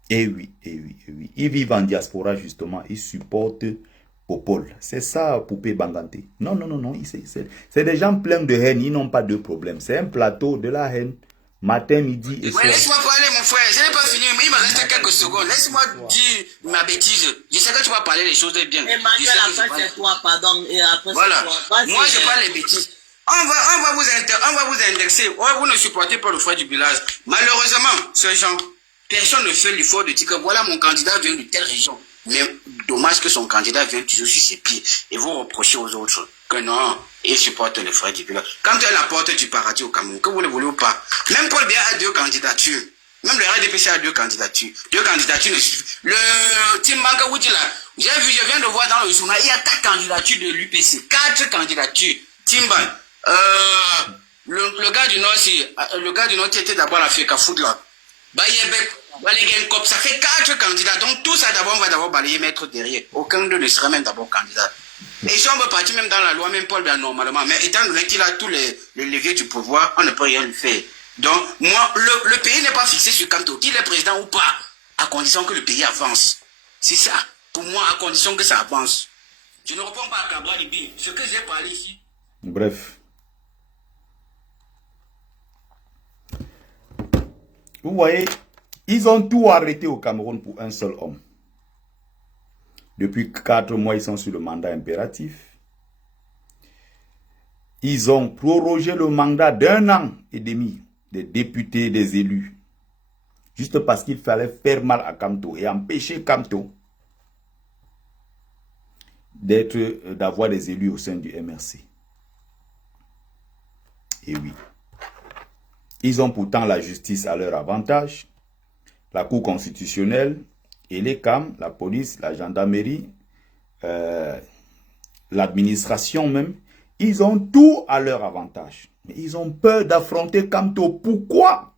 Eh oui. Ils vivent en diaspora justement, ils supportent Popol. C'est ça, Poupée Bangante. Non. C'est des gens pleins de haine, ils n'ont pas de problème. C'est un plateau de la haine. Matin, midi et soir. Laisse-moi parler, mon frère. Je n'ai pas fini. Il me reste quelques secondes. Laisse-moi dire ma bêtise. Je sais que tu vas parler les choses bien. Emmanuel, après c'est toi, pardon. Et après voilà. c'est toi. Moi, je parle les bêtises. On va vous indexer. Vous ne supportez pas le frère du village. Malheureusement, ces gens, personne ne fait l'effort de dire que voilà, mon candidat vient de telle région. Mais dommage que son candidat vienne toujours sur ses pieds. Et vous reprochez aux autres que non, il supporte le frère du village. Quand elle apporte du paradis au Cameroun, que vous le voulez ou pas, même Paul Biya a 2 candidatures. Même le RDPC a 2 candidatures. 2 candidatures ne suffisent. Le Timbanka Wouti là, je viens de voir dans le journal, il y a 4 candidatures de l'UPC. 4 candidatures. Timban. Le gars du Nord, qui était d'abord la FECAFOOD là. Bayebek, Balegenkop, ça fait 4 candidats. Donc tout ça d'abord, on va d'abord balayer, mettre derrière. Aucun d'eux ne sera même d'abord candidat. Et si on veut partir même dans la loi, même Paul Biya normalement, mais étant donné qu'il a tous les leviers du pouvoir, on ne peut rien lui faire. Donc, moi, le pays n'est pas fixé sur Kamto, qu'il est président ou pas, à condition que le pays avance. C'est ça, pour moi, à condition que ça avance. Je ne réponds pas à Cabra Libi, ce que j'ai parlé ici. Bref. Vous voyez, ils ont tout arrêté au Cameroun pour un seul homme. Depuis 4 mois, ils sont sur le mandat impératif. Ils ont prorogé le mandat d'1 an et demi des députés, des élus. Juste parce qu'il fallait faire mal à Kamto et empêcher Kamto d'avoir des élus au sein du MRC. Et oui. Ils ont pourtant la justice à leur avantage. La Cour constitutionnelle et les CAM, la police, la gendarmerie, l'administration même, ils ont tout à leur avantage. Mais ils ont peur d'affronter Kamto. Pourquoi?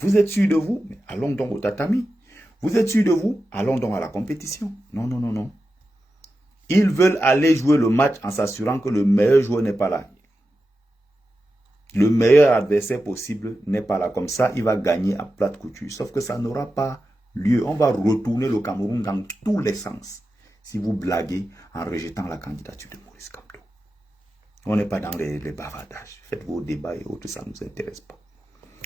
Vous êtes sûr de vous? Mais allons donc au tatami. Vous êtes sûr de vous? Allons donc à la compétition. Non. Ils veulent aller jouer le match en s'assurant que le meilleur joueur n'est pas là. Le meilleur adversaire possible n'est pas là. Comme ça, il va gagner à plate couture. Sauf que ça n'aura pas lieu. On va retourner le Cameroun dans tous les sens. Si vous blaguez en rejetant la candidature de Maurice Kamto. On n'est pas dans les bavardages. Faites vos débats et autres, ça ne nous intéresse pas.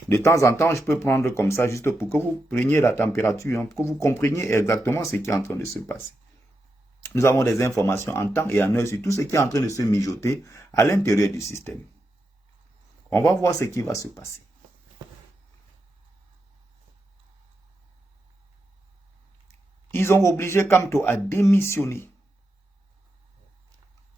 De temps en temps, je peux prendre comme ça juste pour que vous preniez la température, pour que vous compreniez exactement ce qui est en train de se passer. Nous avons des informations en temps et en heure sur tout ce qui est en train de se mijoter à l'intérieur du système. On va voir ce qui va se passer. Ils ont obligé Kamto à démissionner.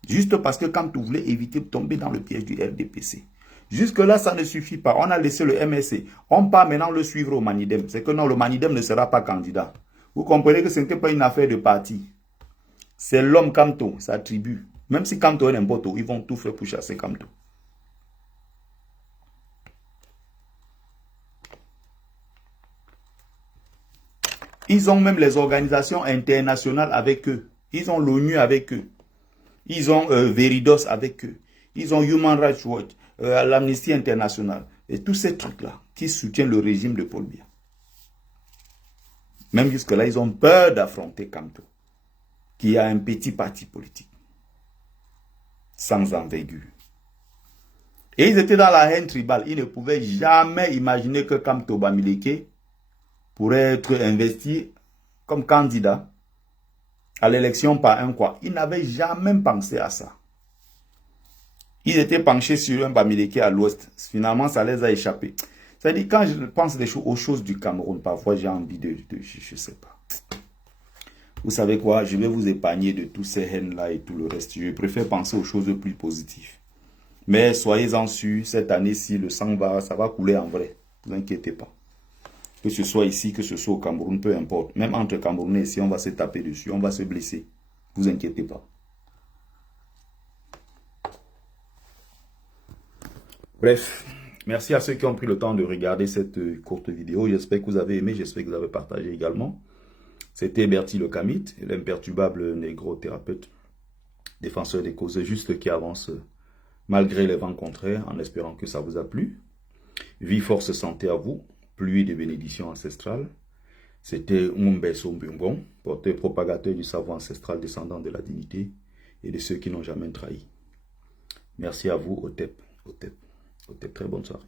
Juste parce que Kamto voulait éviter de tomber dans le piège du RDPC. Jusque-là, ça ne suffit pas. On a laissé le MSC. On part maintenant le suivre au Manidem. C'est que non, le Manidem ne sera pas candidat. Vous comprenez que ce n'était pas une affaire de parti. C'est l'homme Kamto, sa tribu. Même si Kamto est n'importe où, ils vont tout faire pour chasser Kamto. Ils ont même les organisations internationales avec eux. Ils ont l'ONU avec eux. Ils ont Veridos avec eux. Ils ont Human Rights Watch, l'Amnesty International. Et tous ces trucs-là qui soutiennent le régime de Paul Biya. Même jusque-là, ils ont peur d'affronter Kamto, qui a un petit parti politique, sans envergure. Et ils étaient dans la haine tribale. Ils ne pouvaient jamais imaginer que Kamto Bamileke pourrait être investi comme candidat à l'élection par un quoi. Ils n'avaient jamais pensé à ça. Ils étaient penchés sur un Bamileke à l'ouest. Finalement, ça les a échappés. C'est-à-dire, quand je pense aux choses du Cameroun, parfois j'ai envie je ne sais pas. Vous savez quoi, je vais vous épargner de tous ces haines-là et tout le reste. Je préfère penser aux choses plus positives. Mais soyez-en sûrs, cette année-ci, le sang ça va couler en vrai. Ne vous inquiétez pas. Que ce soit ici, que ce soit au Cameroun, peu importe. Même entre Camerounais ici, on va se taper dessus, on va se blesser. Ne vous inquiétez pas. Bref, merci à ceux qui ont pris le temps de regarder cette courte vidéo. J'espère que vous avez aimé, j'espère que vous avez partagé également. C'était Bertie le Kamit, l'imperturbable négro-thérapeute, défenseur des causes justes qui avance malgré les vents contraires, en espérant que ça vous a plu. Vie, force, santé à vous, pluie de bénédictions ancestrales. C'était Mumbeso Mbungon, porteur propagateur du savoir ancestral descendant de la dignité et de ceux qui n'ont jamais trahi. Merci à vous, Otep. Très bonne soirée.